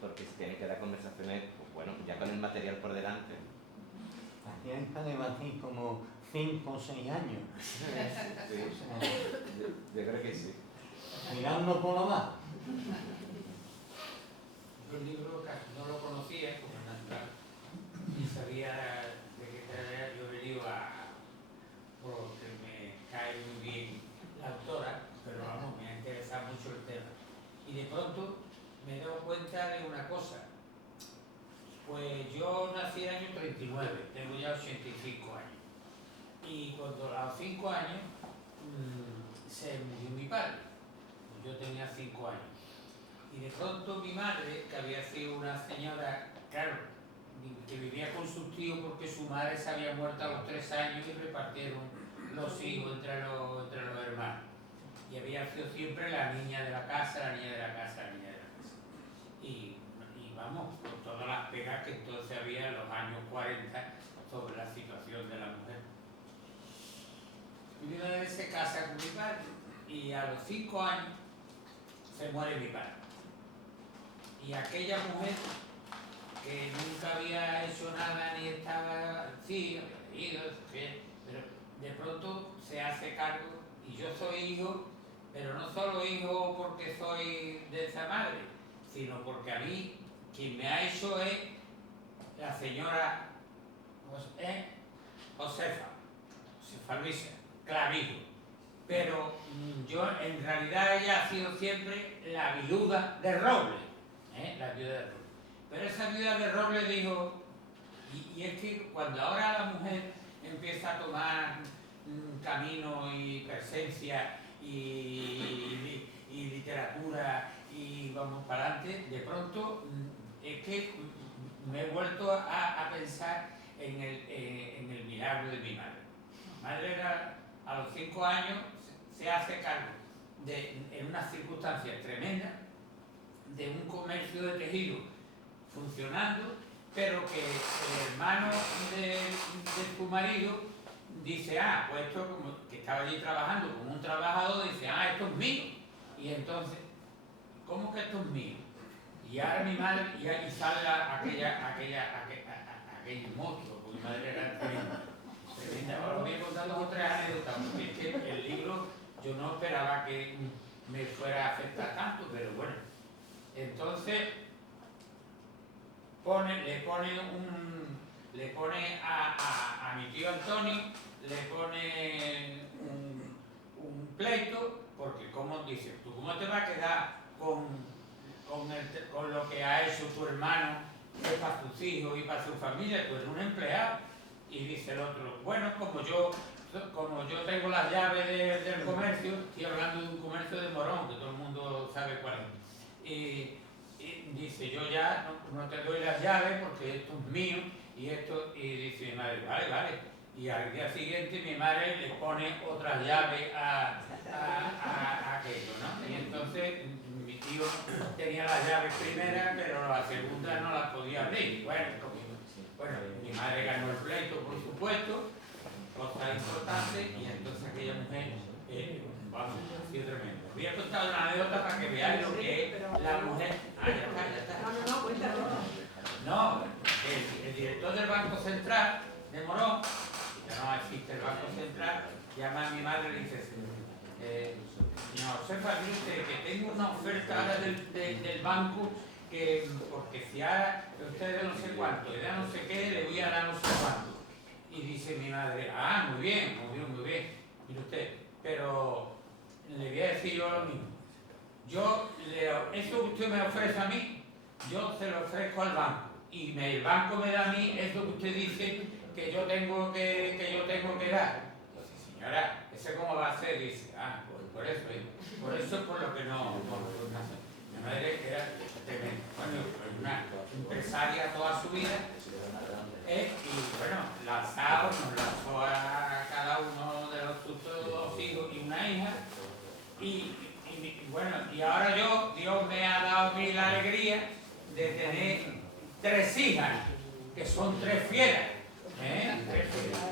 porque se tienen que dar conversaciones, pues bueno, ya con el material por delante. Aquí hay para debatir como 5 o 6 años. Sí, yo creo que sí. Mirando por lo más. Yo el libro casi no lo conocía como natural, ni sabía de qué tratar. Yo he venido porque me cae muy bien la autora, pero vamos, me ha interesado mucho el tema. Y de pronto me he dado cuenta de una cosa. Pues yo nací en el año 39, tengo ya 85 años. Y cuando a los 5 años se murió mi padre, pues yo tenía 5 años. Y de pronto mi madre, que había sido una señora, claro, que vivía con sus tíos porque su madre se había muerto a los 3 años y repartieron los hijos entre los hermanos. Y había sido siempre la niña de la casa, la niña de la casa, la niña de la casa. Y vamos, con todas las pegas que entonces había en los años 40 sobre la situación de la mujer. Y una vez se casa con mi padre y a los 5 años se muere mi padre. Y aquella mujer que nunca había hecho nada ni estaba, sí, había ido, pero de pronto se hace cargo y yo soy hijo, pero no solo hijo porque soy de esa madre, sino porque a mí quien me ha hecho es la señora Josefa Luisa Clavijo. Pero yo, en realidad, ella ha sido siempre la viuda de Roble, la viuda de Roble. Pero esa viuda de Roble dijo, y es que cuando ahora la mujer empieza a tomar camino y presencia y literatura y vamos para adelante, de pronto es que me he vuelto a pensar en el milagro de mi madre. Mi madre era, a los 5 años se hace cargo en unas circunstancias tremendas de un comercio de tejido funcionando, pero que el hermano de su marido dice, pues esto, como que estaba allí trabajando como un trabajador, dice, esto es mío. Y entonces, ¿cómo que esto es mío? Y ahora mi madre, y ahí sale aquel monstruo, porque mi madre era tremenda. Ahora os voy a contar 2 o 3 anécdotas, porque es que el libro yo no esperaba que me fuera a afectar tanto, pero bueno. Entonces, le pone a mi tío Antonio, le pone un pleito, porque como dice, ¿tú cómo te vas a quedar con lo que ha hecho tu hermano, que es para sus hijos y para su familia? Tú eres un empleado. Y dice el otro, bueno, como yo tengo las llaves del comercio, estoy hablando de un comercio de Morón, que todo el mundo sabe cuál es. Y dice, yo ya no te doy las llaves porque esto es mío, y dice mi madre, vale. Y al día siguiente mi madre le pone otras llaves a aquello, ¿no? Y entonces mi tío tenía las llaves primeras, pero la segunda no las podía abrir. Bueno, mi madre ganó el pleito, por supuesto, cosa importante, y entonces aquella mujer, vamos, ha sido tremendo. Voy a contar una anécdota para que veáis lo que es la mujer. Ya está. No, cuéntalo. No, el director del Banco Central de Morón, ya no existe el Banco Central, llama a mi madre y le dice, doña Josefa, mire usted, que tengo una oferta ahora del banco, que porque si ahora usted de no sé cuánto, le da no sé qué, le voy a dar no sé cuánto. Y dice mi madre, ah, muy bien, muy bien, muy bien. Mire usted, pero le voy a decir yo lo mismo. Eso que usted me ofrece a mí, yo se lo ofrezco al banco. Y el banco me da a mí eso que usted dice que yo tengo que dar. Dice, señora, ¿eso cómo va a ser? Dice, ah, pues por eso es por lo que no hace. Mi madre era tremenda, bueno, una empresaria toda su vida, y bueno, nos lanzó a cada uno de sus dos hijos y una hija, y bueno, y ahora Dios me ha dado a mí la alegría de tener 3 hijas, que son 3 fieras, 3 fieras.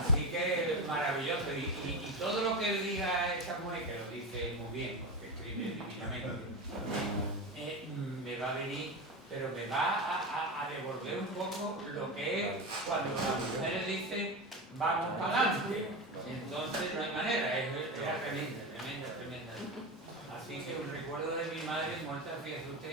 Así que maravilloso, y todo lo que diga esta mujer, que lo dice muy bien, porque escribe divinamente, me va a venir, pero me va a devolver un poco lo que es cuando las mujeres dicen vamos para adelante. Entonces no hay manera, era tremenda. Así que un recuerdo de mi madre muerta, fíjese usted,